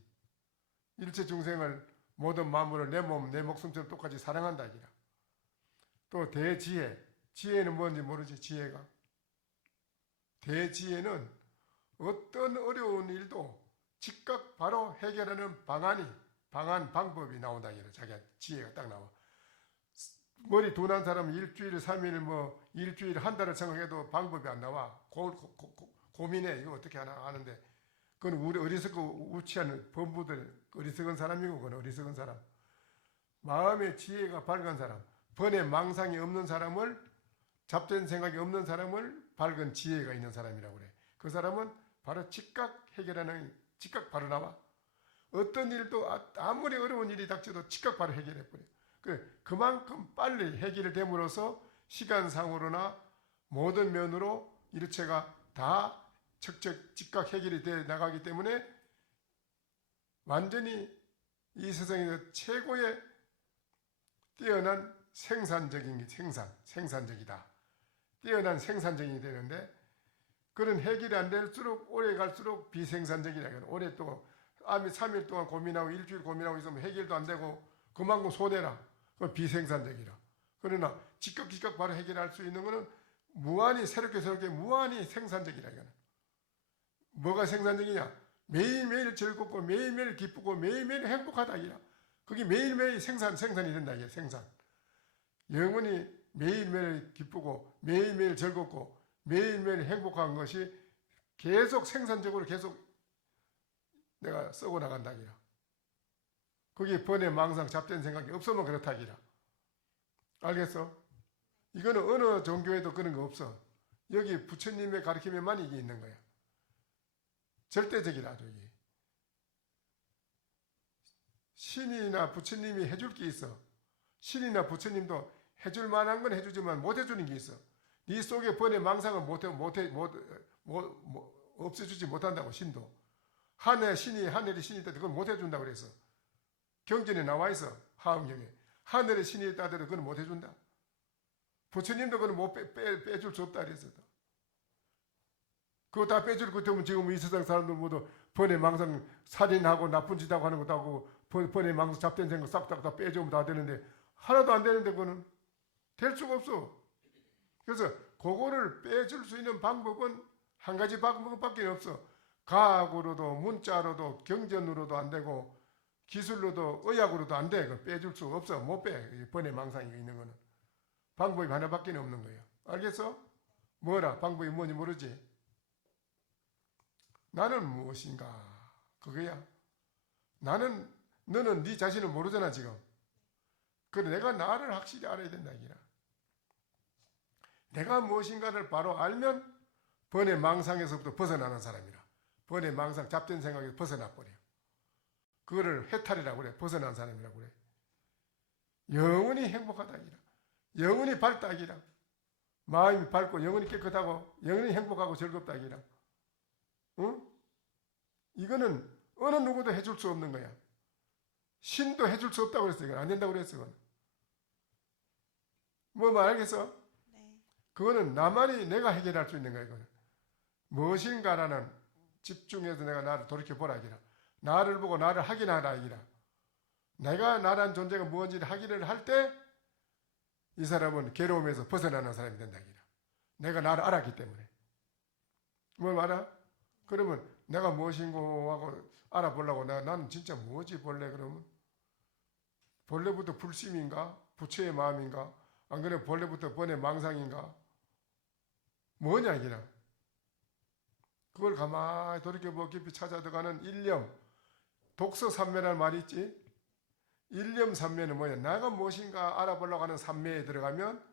일체 중생을 모든 만물을 내 몸, 내 목숨처럼 똑같이 사랑한다 이라. 또 대지혜. 지혜는 뭔지 모르지. 지혜가. 대지혜는 어떤 어려운 일도 즉각 바로 해결하는 방법이 나온다 이라. 자기가 지혜가 딱 나와. 머리 둔한 사람은 일주일, 3일, 일주일, 한 달을 생각해도 방법이 안 나와. 고민해. 이거 어떻게 하나 하는데. 그건 우리 어리석고 우치한 범부들, 어리석은 사람이고, 그건 어리석은 사람. 마음의 지혜가 밝은 사람, 번뇌 망상이 없는 사람을, 잡된 생각이 없는 사람을 밝은 지혜가 있는 사람이라고 그래. 그 사람은 바로 즉각 해결하는, 즉각 바로 나와. 어떤 일도 아무리 어려운 일이 닥쳐도 즉각 바로 해결해버려. 그만큼 빨리 해결됨으로써 시간상으로나 모든 면으로 일체가 다 즉각 해결이 돼 나가기 때문에 완전히 이 세상에서 최고의 뛰어난 생산적이다. 뛰어난 생산적이 되는데 그런 해결이 안 될수록 오래 갈수록 비생산적이라. 오래 또 3일 동안 고민하고 일주일 고민하고 있으면 해결도 안 되고 그만큼 손해라. 그건 비생산적이라. 그러나 즉각 바로 해결할 수 있는 것은 무한히 새롭게 무한히 생산적이라. 이거는. 뭐가 생산적이냐? 매일매일 즐겁고 매일매일 기쁘고 매일매일 행복하다. 이라. 그게 매일매일 생산이 된다. 이게 생산. 영원히 매일매일 기쁘고 매일매일 즐겁고 매일매일 행복한 것이 계속 생산적으로 계속 내가 썩어 나간다. 이라. 그게 번뇌 망상 잡된 생각이 없으면 그렇다. 이라. 알겠어? 이거는 어느 종교에도 그런 거 없어. 여기 부처님의 가르침에만 이게 있는 거야. 절대적이라죠. 이게. 신이나 부처님이 해줄 게 있어. 신이나 부처님도 해줄 만한 건 해주지만 못 해주는 게 있어. 네 속에 번뇌 망상을 없애주지 못한다고. 신도. 하늘이 신이 있다. 그건 못 해준다고 그래서. 경전에 나와 있어. 하음경에. 하늘의 신이 있다 하더라도 그건 못 해준다. 부처님도 그건 못 빼줄 수 없다 그랬어. 그거 다 빼줄 것 같으면 지금 이 세상 사람들 모두 번뇌 망상 살인하고 나쁜 짓 하고 하는 것도 하고 번뇌 망상 잡된 생각 싹 다 빼주면 다 되는데 하나도 안 되는데 그거는 될 수가 없어. 그래서 그거를 빼줄 수 있는 방법은 한 가지 방법밖에 없어. 과학으로도 문자로도 경전으로도 안 되고 기술로도 의학으로도 안 돼. 빼줄 수 없어. 못 빼. 번뇌 망상이 있는 거는. 방법이 하나밖에 없는 거예요. 알겠어? 뭐라? 방법이 뭔지 모르지? 나는 무엇인가? 그거야. 너는 네 자신을 모르잖아 지금. 그래 내가 나를 확실히 알아야 된다 이라. 내가 무엇인가를 바로 알면 번뇌 망상에서부터 벗어나는 사람이라. 번뇌 망상 잡된 생각에서 벗어나 버려. 그거를 해탈이라고 그래. 벗어난 사람이라고 그래. 영원히 행복하다 이라. 영원히 밝다 이라. 마음이 밝고 영원히 깨끗하고 영원히 행복하고 즐겁다 이라. 응? 이거는 어느 누구도 해줄 수 없는 거야. 신도 해줄 수 없다고 그랬어. 이건 안 된다고 그랬어. 이건. 뭐 말하겠어? 네. 그거는 나만이 내가 해결할 수 있는 거야. 이거는. 무엇인가라는 집중해서 내가 나를 돌이켜보라 이라. 나를 보고 나를 확인하라 이라. 내가 나란 존재가 무엇인지를 확인을 할 때 이 사람은 괴로움에서 벗어나는 사람이 된다 이라. 내가 나를 알았기 때문에. 뭘 알아? 그러면 내가 무엇인고 하고 알아보려고 나는 진짜 뭐지 본래 그러면? 본래부터 불심인가? 부처의 마음인가? 안 그래 본래부터 번뇌 망상인가? 뭐냐 이기라. 그걸 가만히 돌이켜보고 깊이 찾아 들어가는 일념. 독서삼매라는 말이 있지? 일념삼매는 뭐냐? 내가 무엇인가 알아보려고 하는 삼매에 들어가면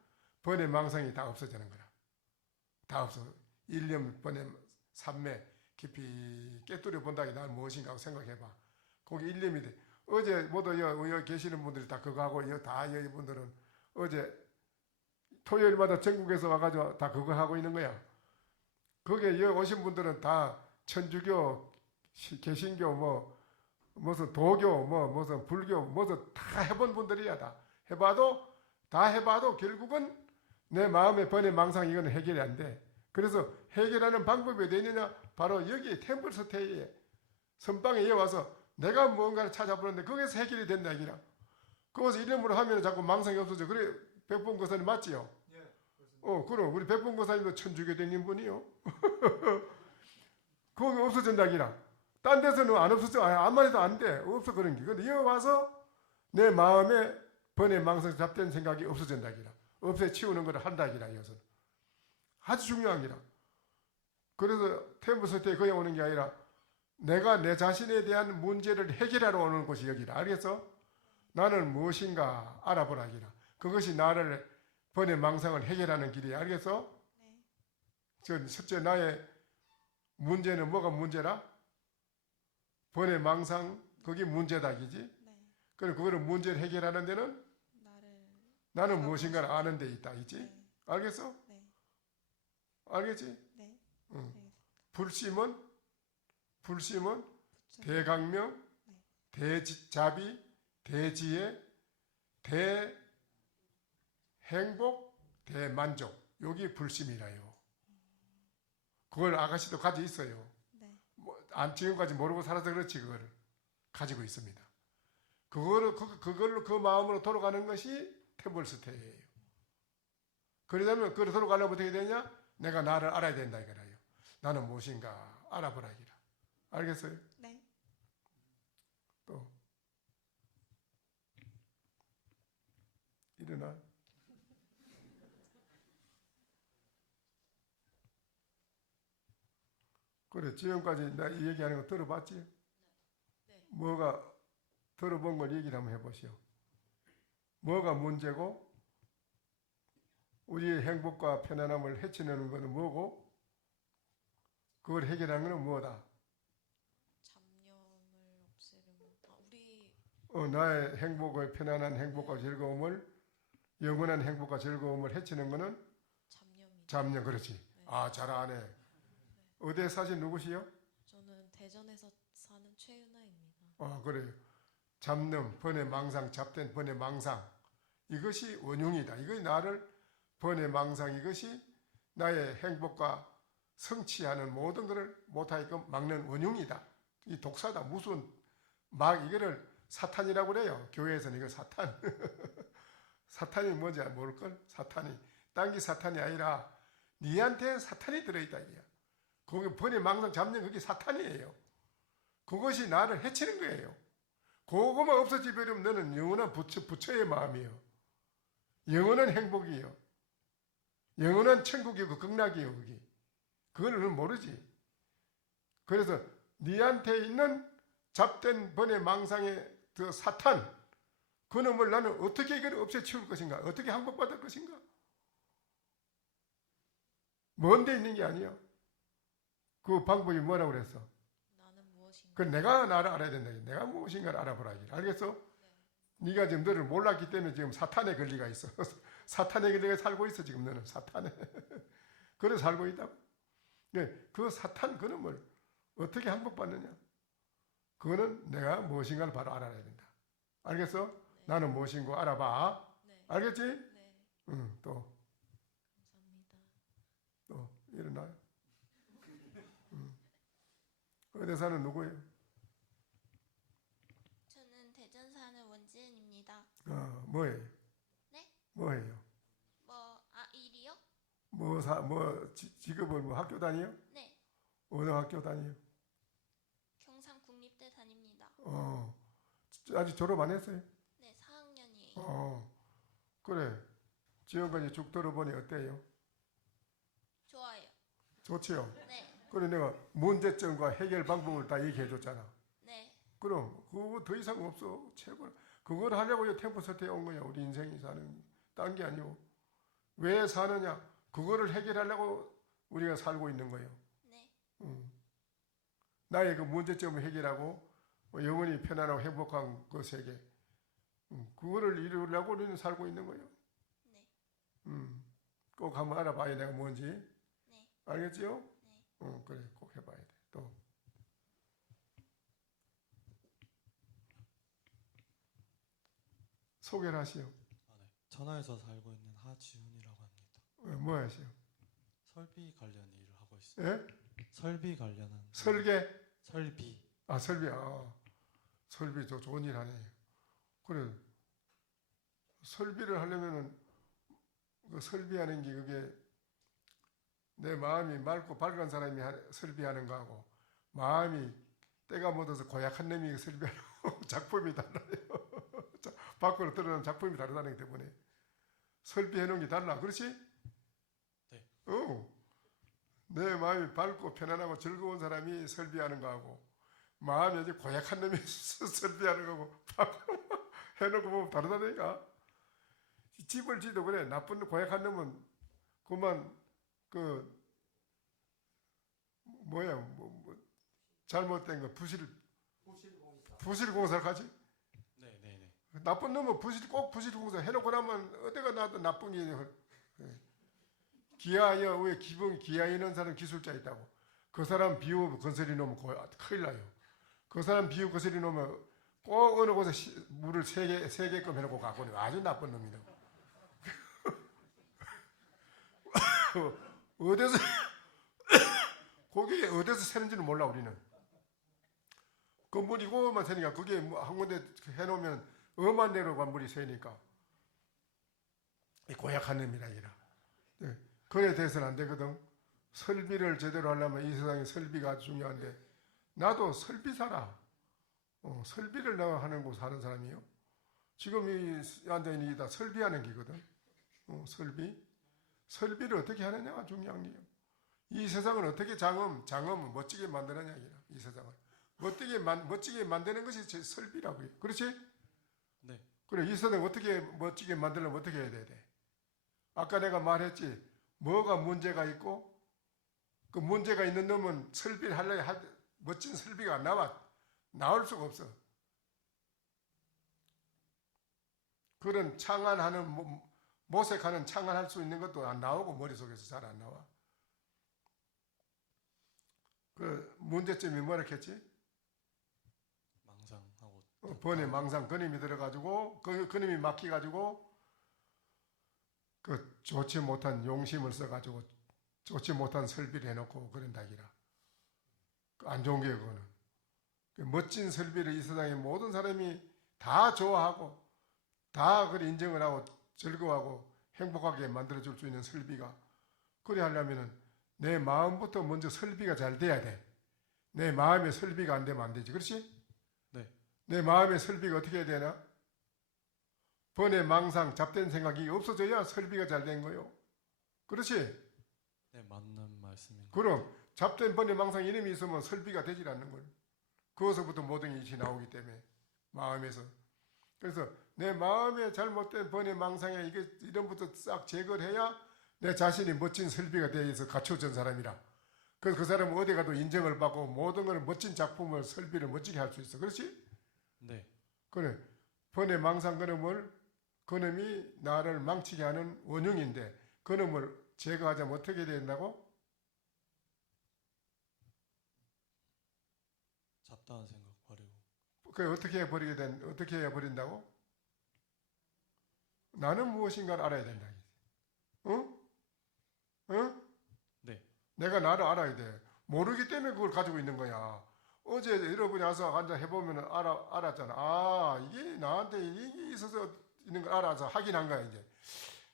번뇌 망상이 다 없어지는 거라. 다 없어. 일념 번뇌 삼매 깊이 깨뜨려 본다기 난 무엇인가 하고 생각해봐. 거기 일념이 돼. 어제 모두 여기 계시는 분들이 다 그거 하고 다 여기 분들은 어제 토요일마다 전국에서 와가지고 다 그거 하고 있는 거야. 거기에 여기 오신 분들은 다 천주교, 개신교, 무슨 도교, 무슨 불교, 무슨 다 해본 분들이야. 다 해봐도 결국은 내 마음의 번뇌 망상 이거는 해결이 안 돼. 그래서 해결하는 방법이 어디 있느냐? 바로 여기 템플스테이에 선방에 여기 와서 내가 무언가를 찾아보는데 거기서 해결이 된다 이기라. 거기서 이름으로 하면 자꾸 망상이 없어져. 그래 백본고사님 맞지요? 예. 그럼 우리 백본고사님도 천주교 되는 분이요. 거기 없어진다 이기라. 딴 데서는 안 없어져. 아무 말해도 안 돼. 없어 그런 게. 근데 여기 와서 내 마음에 번뇌 망상 잡된 생각이 없어진다 이기라. 없애 치우는 것을 한다 이기라. 이것은 아주 중요한 기라. 그래서 템플스테이 거기 오는 게 아니라 내가 내 자신에 대한 문제를 해결하러 오는 곳이 여기라. 알겠어? 나는 무엇인가 알아보라 기라. 그것이 나를 번뇌 망상을 해결하는 길이야. 알겠어? 네. 첫째 나의 문제는 뭐가 문제라? 번뇌 망상 그게 문제다 기지? 네. 그럼 그거를 문제를 해결하는 데는 나는 무엇인가를 아는 데 있다 있지? 네. 알겠어? 네. 알겠지? 네. 응. 네. 불심은 부처님. 대강명, 네. 대자비, 대지혜, 대행복, 대만족. 여기 불심이라요. 그걸 아가씨도 가지고 있어요. 네. 지금까지 모르고 살아서 그렇지 그거를 가지고 있습니다. 그걸로 그 마음으로 돌아가는 것이 템플스테이예요. 그러려면 그걸 돌아가려면 어떻게 되냐? 내가 나를 알아야 된다 이거라요. 나는 무엇인가 알아보라 이라. 알겠어요? 네. 또 일어나. 그래 지금까지 나 이 얘기하는 거 들어봤지? 네. 뭐가 들어본 걸 얘기를 한번 해보시오. 뭐가 문제고 우리의 행복과 편안함을 해치는 것은 뭐고 그걸 해결하는 것은 뭐다? 나의 행복을, 편안한 행복과 즐거움을, 영원한 행복과 즐거움을 해치는 거는 잡념이죠. 잡념. 그렇지. 네. 아, 잘하네. 어디에 사신 누구시요? 저는 대전에서 사는 최은아입니다. 그래요. 잡념, 번뇌, 망상, 잡된 번뇌, 망상. 이것이 원흉이다. 이것이 나를 번뇌, 망상, 이것이 나의 행복과 성취하는 모든 것을 못하게끔 막는 원흉이다. 이 독사다. 무슨 이거를 사탄이라고 그래요. 교회에서는 이걸 사탄. 사탄이 뭔지 모를걸? 사탄이. 딴 게 사탄이 아니라 니한테 사탄이 들어있다. 이게. 거기 번뇌, 망상, 잡념, 그게 사탄이에요. 그것이 나를 해치는 거예요. 그것만 없어지버리면 너는 영원한 부처의 마음이에요. 영원한 행복이에요. 영원한 천국이고 극락이에요. 그게. 그걸 너는 모르지. 그래서 니한테 있는 잡된 번뇌 망상의 그 사탄, 그놈을 나는 어떻게 이걸 없애치울 것인가? 어떻게 항복받을 것인가? 먼데 있는 게 아니야. 그 방법이 뭐라고 그랬어? 나는 무엇인가? 그 내가 나를 알아야 된다. 내가 무엇인가를 알아보라. 알겠어? 네가 지금 너를 몰랐기 때문에 지금 사탄의 권리가 있어. 사탄의 권리가 살고 있어. 지금 너는 사탄에. 그래 살고 있다고. 그 사탄 그놈을 어떻게 항복받느냐? 그거는 내가 무엇인가를 바로 알아야 된다. 알겠어? 네. 나는 무엇인고 알아봐. 네. 알겠지? 네. 응, 또 감사합니다. 일어나요. 어디 사는 누구예요? 저는 대전 사는 원지은입니다. 뭐예요? 네? 뭐예요? 일이요? 직업은 뭐 학교 다녀요? 네. 어느 학교 다녀요? 경상국립대 다닙니다. 아직 졸업 안 했어요? 네, 4학년이에요. 그래. 지금까지 쭉 들어보니 어때요? 좋아요. 좋지요? 네. 그래 내가 문제점과 해결 방법을 다 얘기해 줬잖아. 네. 그럼 그거 더 이상 없어. 최고. 그걸 하려고 템포서트에 온 거야. 우리 인생이 사는 딴 게 아니고. 왜 사느냐? 그거를 해결하려고 우리가 살고 있는 거예요. 네. 나의 그 문제점을 해결하고 영원히 편안하고 행복한 그 세계. 그거를 이루려고 우리는 살고 있는 거예요. 네. 꼭 한번 알아봐야 내가 뭔지. 네. 알겠지요? 네. 그래 꼭 해봐야 돼. 또 소개를 하시오. 네. 천하에서 살고 있는 하지훈이라고 합니다. 뭐 하시오? 설비 관련 일을 하고 있어요. 예? 설비 관련한 설계? 설비. 설비. 설비 저 좋은 일 하네. 그래 설비를 하려면은 그 설비하는 게 그게 내 마음이 맑고 밝은 사람이 설비하는 거하고 마음이 때가 묻어서 고약한 놈이 설비하는 작품이 달라요. 밖으로 드러나는 작품이 다르다는 것 때문에 설비해 놓은 게 달라. 그렇지? 네. 내 마음이 밝고 편안하고 즐거운 사람이 설비하는 거하고 마음이 아주 고약한 놈이 설비하는 거하고 해놓고 보면 다르다니까. 집을 지도 그래. 나쁜 고약한 놈은 그만 잘못된 거 부실공사를 하지. 네네네. 나쁜 놈은 꼭 부실공사 해놓고 나면 어디가 나도 나쁜 게 기아여 왜 기아 있는 사람 기술자 있다고. 그 사람 비유 건설이 놓으면 큰일 나요. 그 사람 비유 건설이 놓으면 꼭 어느 곳에 물을 세 개끔 해놓고 가거든요. 아주 나쁜 놈이라고. 어디서 거기 어디서 새는지는 몰라 우리는. 건물이 이거만 새니까 그게 한 군데 해놓으면 엄한 대로 건물이 새니까 고약한 놈이라 이라. 네. 그래 돼서는 안 되거든. 설비를 제대로 하려면 이 세상에 설비가 아주 중요한데 나도 설비사라. 설비를 내가 하는 곳 사는 사람이요. 지금 이 앉아있는 게 다 설비하는 기거든. 설비를 어떻게 하느냐가 중요한 게요. 이 세상을 어떻게 장엄 멋지게 만드느냐 이 세상을 멋지게 만드는 것이 제 설비라고요. 그렇지? 네. 그래 이 세상 어떻게 멋지게 만들려면 어떻게 해야 돼? 아까 내가 말했지. 뭐가 문제가 있고 그 문제가 있는 놈은 설비를 하려고 멋진 설비가 나올 수가 없어. 그런 창안하는 모색하는 창안할 수 있는 것도 안 나오고 머릿속에서 잘 안 나와. 그 문제점이 뭐라 했지? 망상하고 번외 망상 근음이 들어가지고 그 근음이 막혀가지고 그 좋지 못한 용심을 써가지고 좋지 못한 설비를 해놓고 그런다기라. 안 좋은 게 그거는. 그 멋진 설비를 이 세상에 모든 사람이 다 좋아하고 다 그걸 인정을 하고 즐거워하고 행복하게 만들어줄 수 있는 설비가 그래 하려면은 내 마음부터 먼저 설비가 잘 돼야 돼. 내 마음의 설비가 안 되면 안 되지. 그렇지? 네. 내 마음의 설비가 어떻게 해야 되나? 번외 망상 잡된 생각이 없어져야 설비가 잘 된 거요. 그렇지? 네, 맞는 말씀입니다. 그럼 잡된 번외 망상 이름이 있으면 설비가 되질 않는 거예요. 그것서부터 모든 것이 나오기 때문에 마음에서. 그래서 내 마음에 잘못된 번외 망상에 이게 이름부터 싹 제거를 해야 내 자신이 멋진 설비가 되어서 갖춰진 사람이라. 그래서 그 사람은 어디 가도 인정을 받고 모든 걸 멋진 작품을 설비를 멋지게 할 수 있어. 그렇지? 네. 그래. 번외 망상 그놈이 나를 망치게 하는 원흉인데 그놈을 제거하자면 어떻게 된다고? 잡다한 생각 버리고. 그 어떻게 해야 버린다고? 나는 무엇인가를 알아야 된다. 응? 응? 네. 내가 나를 알아야 돼. 모르기 때문에 그걸 가지고 있는 거야. 어제 여러분이 와서 앉아 해보면 알았잖아. 아, 이게 나한테 이게 있어서 있는 걸 알아서 확인한 거야, 이제.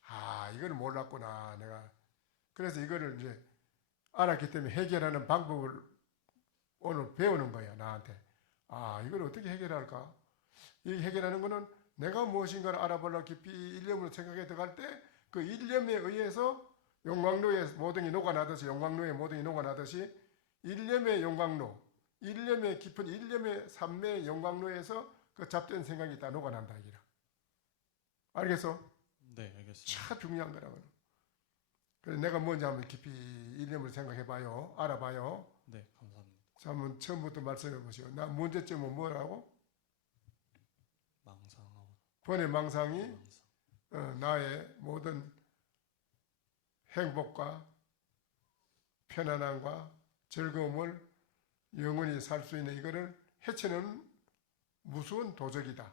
아, 이걸 몰랐구나, 내가. 그래서 이거를 이제 알았기 때문에 해결하는 방법을 오늘 배우는 거야, 나한테. 아, 이걸 어떻게 해결할까? 이 해결하는 거는 내가 무엇인가를 알아보려고 깊이 일념으로 생각해 들어갈 때 그 일념에 의해서 용광로에 모든 게 녹아나듯이 용광로에 모든 게 녹아나듯이 일념의 용광로, 일념의 깊은 일념의 삼매의 용광로에서 그 잡된 생각이 다 녹아난다 이기라. 알겠어? 네, 알겠습니다. 참 중요한 거라고. 그래서 내가 뭔지 한번 깊이 일념을 생각해봐요. 알아봐요. 네, 감사합니다. 자, 한번 처음부터 말씀해 보시오. 나 문제점은 뭐라고? 망상하고 번외 망상이 망상. 나의 모든 행복과 편안함과 즐거움을 영원히 살 수 있는 이거를 해치는 무서운 도적이다.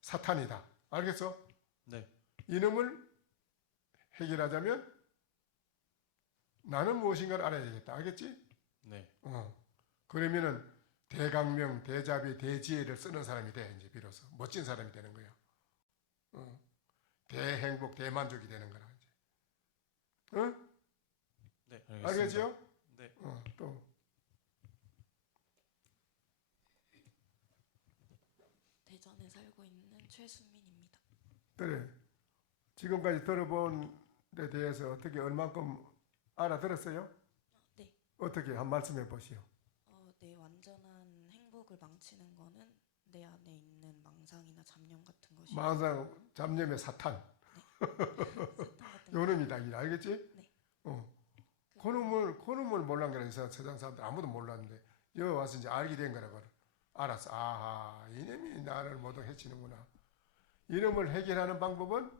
사탄이다. 알겠어? 네. 이놈을 해결하자면 나는 무엇인가를 알아야 되겠다. 알겠지? 네. 그러면은 대강명, 대자비, 대지혜를 쓰는 사람이 돼. 이제 비로소 멋진 사람이 되는 거야. 대행복, 대만족이 되는 거라. 이제. 응? 네, 알겠습니다. 알겠죠? 네. 또 대전에 살고 있는 최수민입니다. 그래. 지금까지 들어본 데 대해서 어떻게 얼만큼 알아들었어요? 네. 어떻게 한 말씀해 보시오. 네, 완전한 행복을 망치는 거는 내 안에 있는 망상이나 잡념 같은 것이 망상, 잡념의 사탄. 사탄 같은 거. 요놈이다. 이거 알겠지? 네. 그놈을 몰란 거라 세상 사람들 아무도 몰랐는데 여기 와서 이제 알게 된 거라고. 알았어. 아하, 이놈이 나를 모두 해치는구나. 이놈을 해결하는 방법은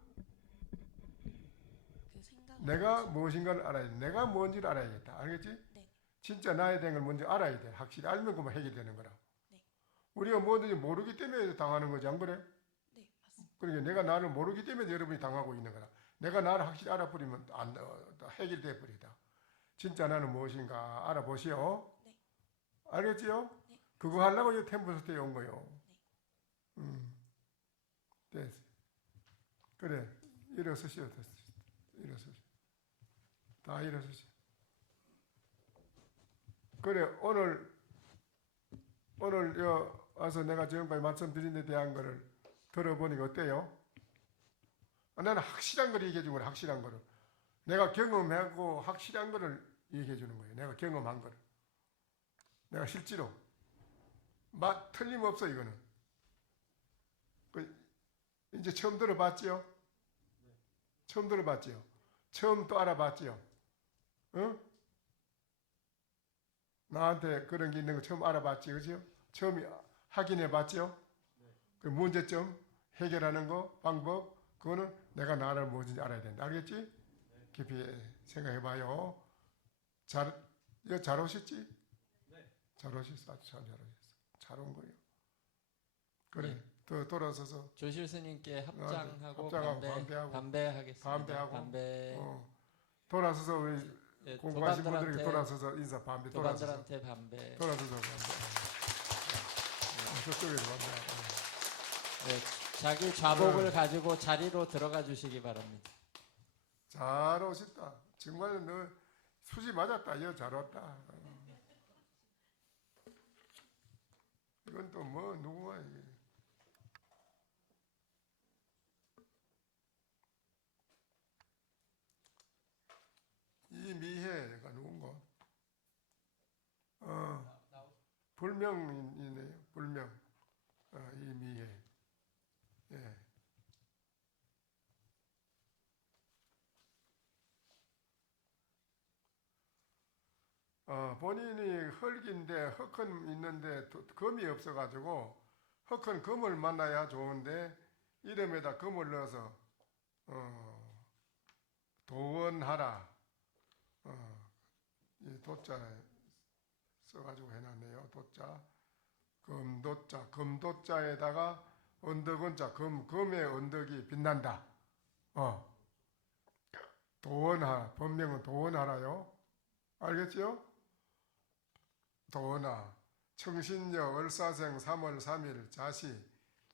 그 생각을 내가 무엇인가를 알아야 돼. 내가 뭔지를 알아야겠다. 알겠지? 네. 진짜 나에 대한 걸 먼저 알아야 돼. 확실히 알면 그만 해결되는 거라. 네. 우리가 뭐든지 모르기 때문에 당하는 거지, 안 그래? 네, 맞습니다. 그러니까 내가 나를 모르기 때문에 여러분이 당하고 있는 거라. 내가 나를 확실히 알아버리면 해결돼 버리다. 진짜 나는 무엇인가 알아보시오. 네. 알겠지요? 네. 그거 하려고 이 템플스테이 온 거요. 네. 됐어. 그래, 일어서시오. 일어서시오. 다 일어서시오. 그래, 오늘 와서 내가 지금까지 말씀드린 데 대한 거를 들어보니까 어때요? 나는 확실한 걸 얘기해 준 거야, 확실한 거를. 내가 경험하고 확실한 거를 얘기해 주는 거예요. 내가 경험한 거를. 내가 실제로. 틀림없어, 이거는. 이제 처음 들어봤지요? 처음 들어봤지요? 처음 또 알아봤지요? 응? 나한테 그런 게 있는 거 처음 알아봤지, 그죠? 처음 확인해 봤죠? 그 문제점 해결하는 거 방법 그거는 내가 나를 뭐든지 알아야 된다. 알겠지? 깊이 생각해봐요. 이거 잘 오셨지? 잘 오셨어. 아주 잘 오셨어. 잘 온 거예요. 그래. 또 돌아서서 조실 스님께 합장하고 합장하고 반배하고 반배하겠습니다. 반배하고 반배. 돌아서서 우리 예, 공부하신 분들에게 돌아서서 인사 반배 돌아서서 도반들한테 반배. 돌아서서 반배. 저쪽에서 반배하고. 네, 자기 좌복을 가지고 자리로 들어가 주시기 바랍니다. 잘 오셨다. 정말 너 수지 맞았다. 이거 잘 왔다. 이건 또 뭐 누구야 이게. 이미혜가 누군가? 불명이네요. 불명. 이미혜. 예. 본인이 흙인데 흙은 있는데 금이 없어가지고 흙은 금을 만나야 좋은데 이름에다 금을 넣어서 도원하라 이 도자 써가지고 해놨네요. 도자 금도자 금도자에다가 언덕은자 금의 언덕이 빛난다. 도원하라 본명은 도원하라요. 알겠죠? 도원아 청신여 을사생 3월 3일 자시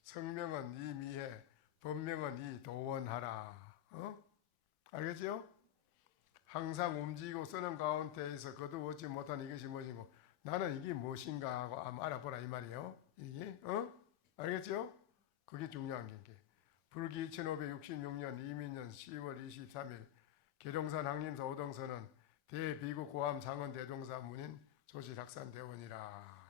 성명은 이미혜 본명은 이도원하라. 알겠죠? 항상 움직이고 쓰는 가운데에서 거두어지 못한 이것이 무엇이고 나는 이게 무엇인가 하고 한번 알아보라 이 말이에요. 이게 알겠죠? 그게 중요한 게 불기 2566년 이민년 10월 23일 계룡산 항림사 오동서는 대비구 고암 장원 대종사 문인 조실학산 대원이라.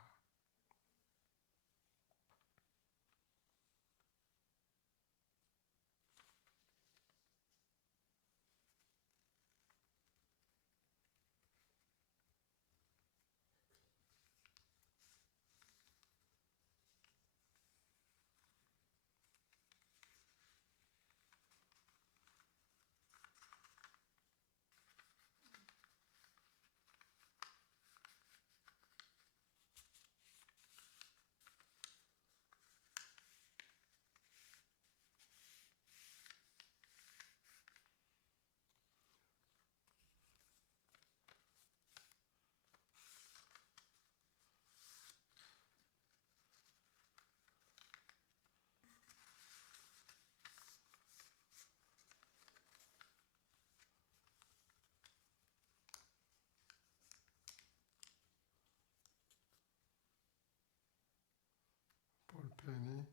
볼펜이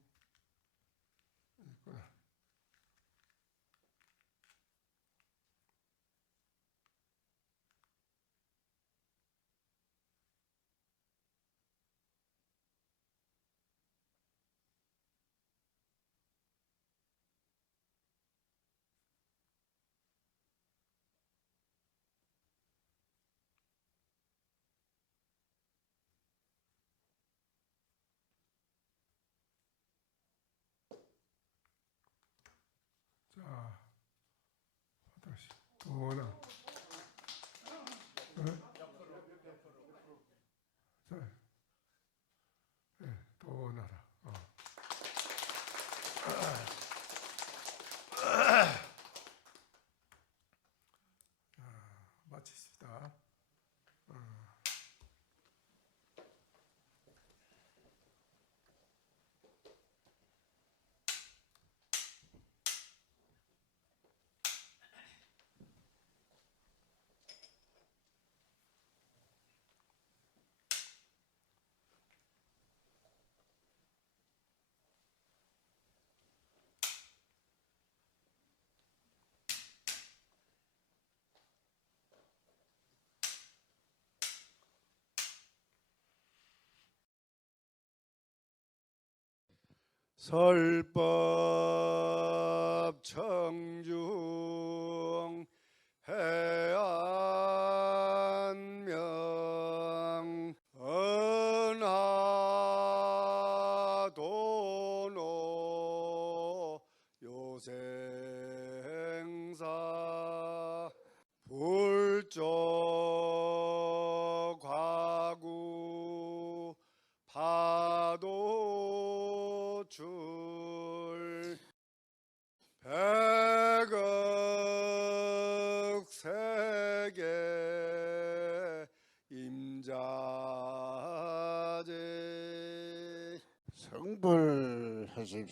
있구나. 자, 다시 도원아. 자, 도원하라. 마치십시다. 설법 청중 해안명 은하도노 원자재 성불하십시오.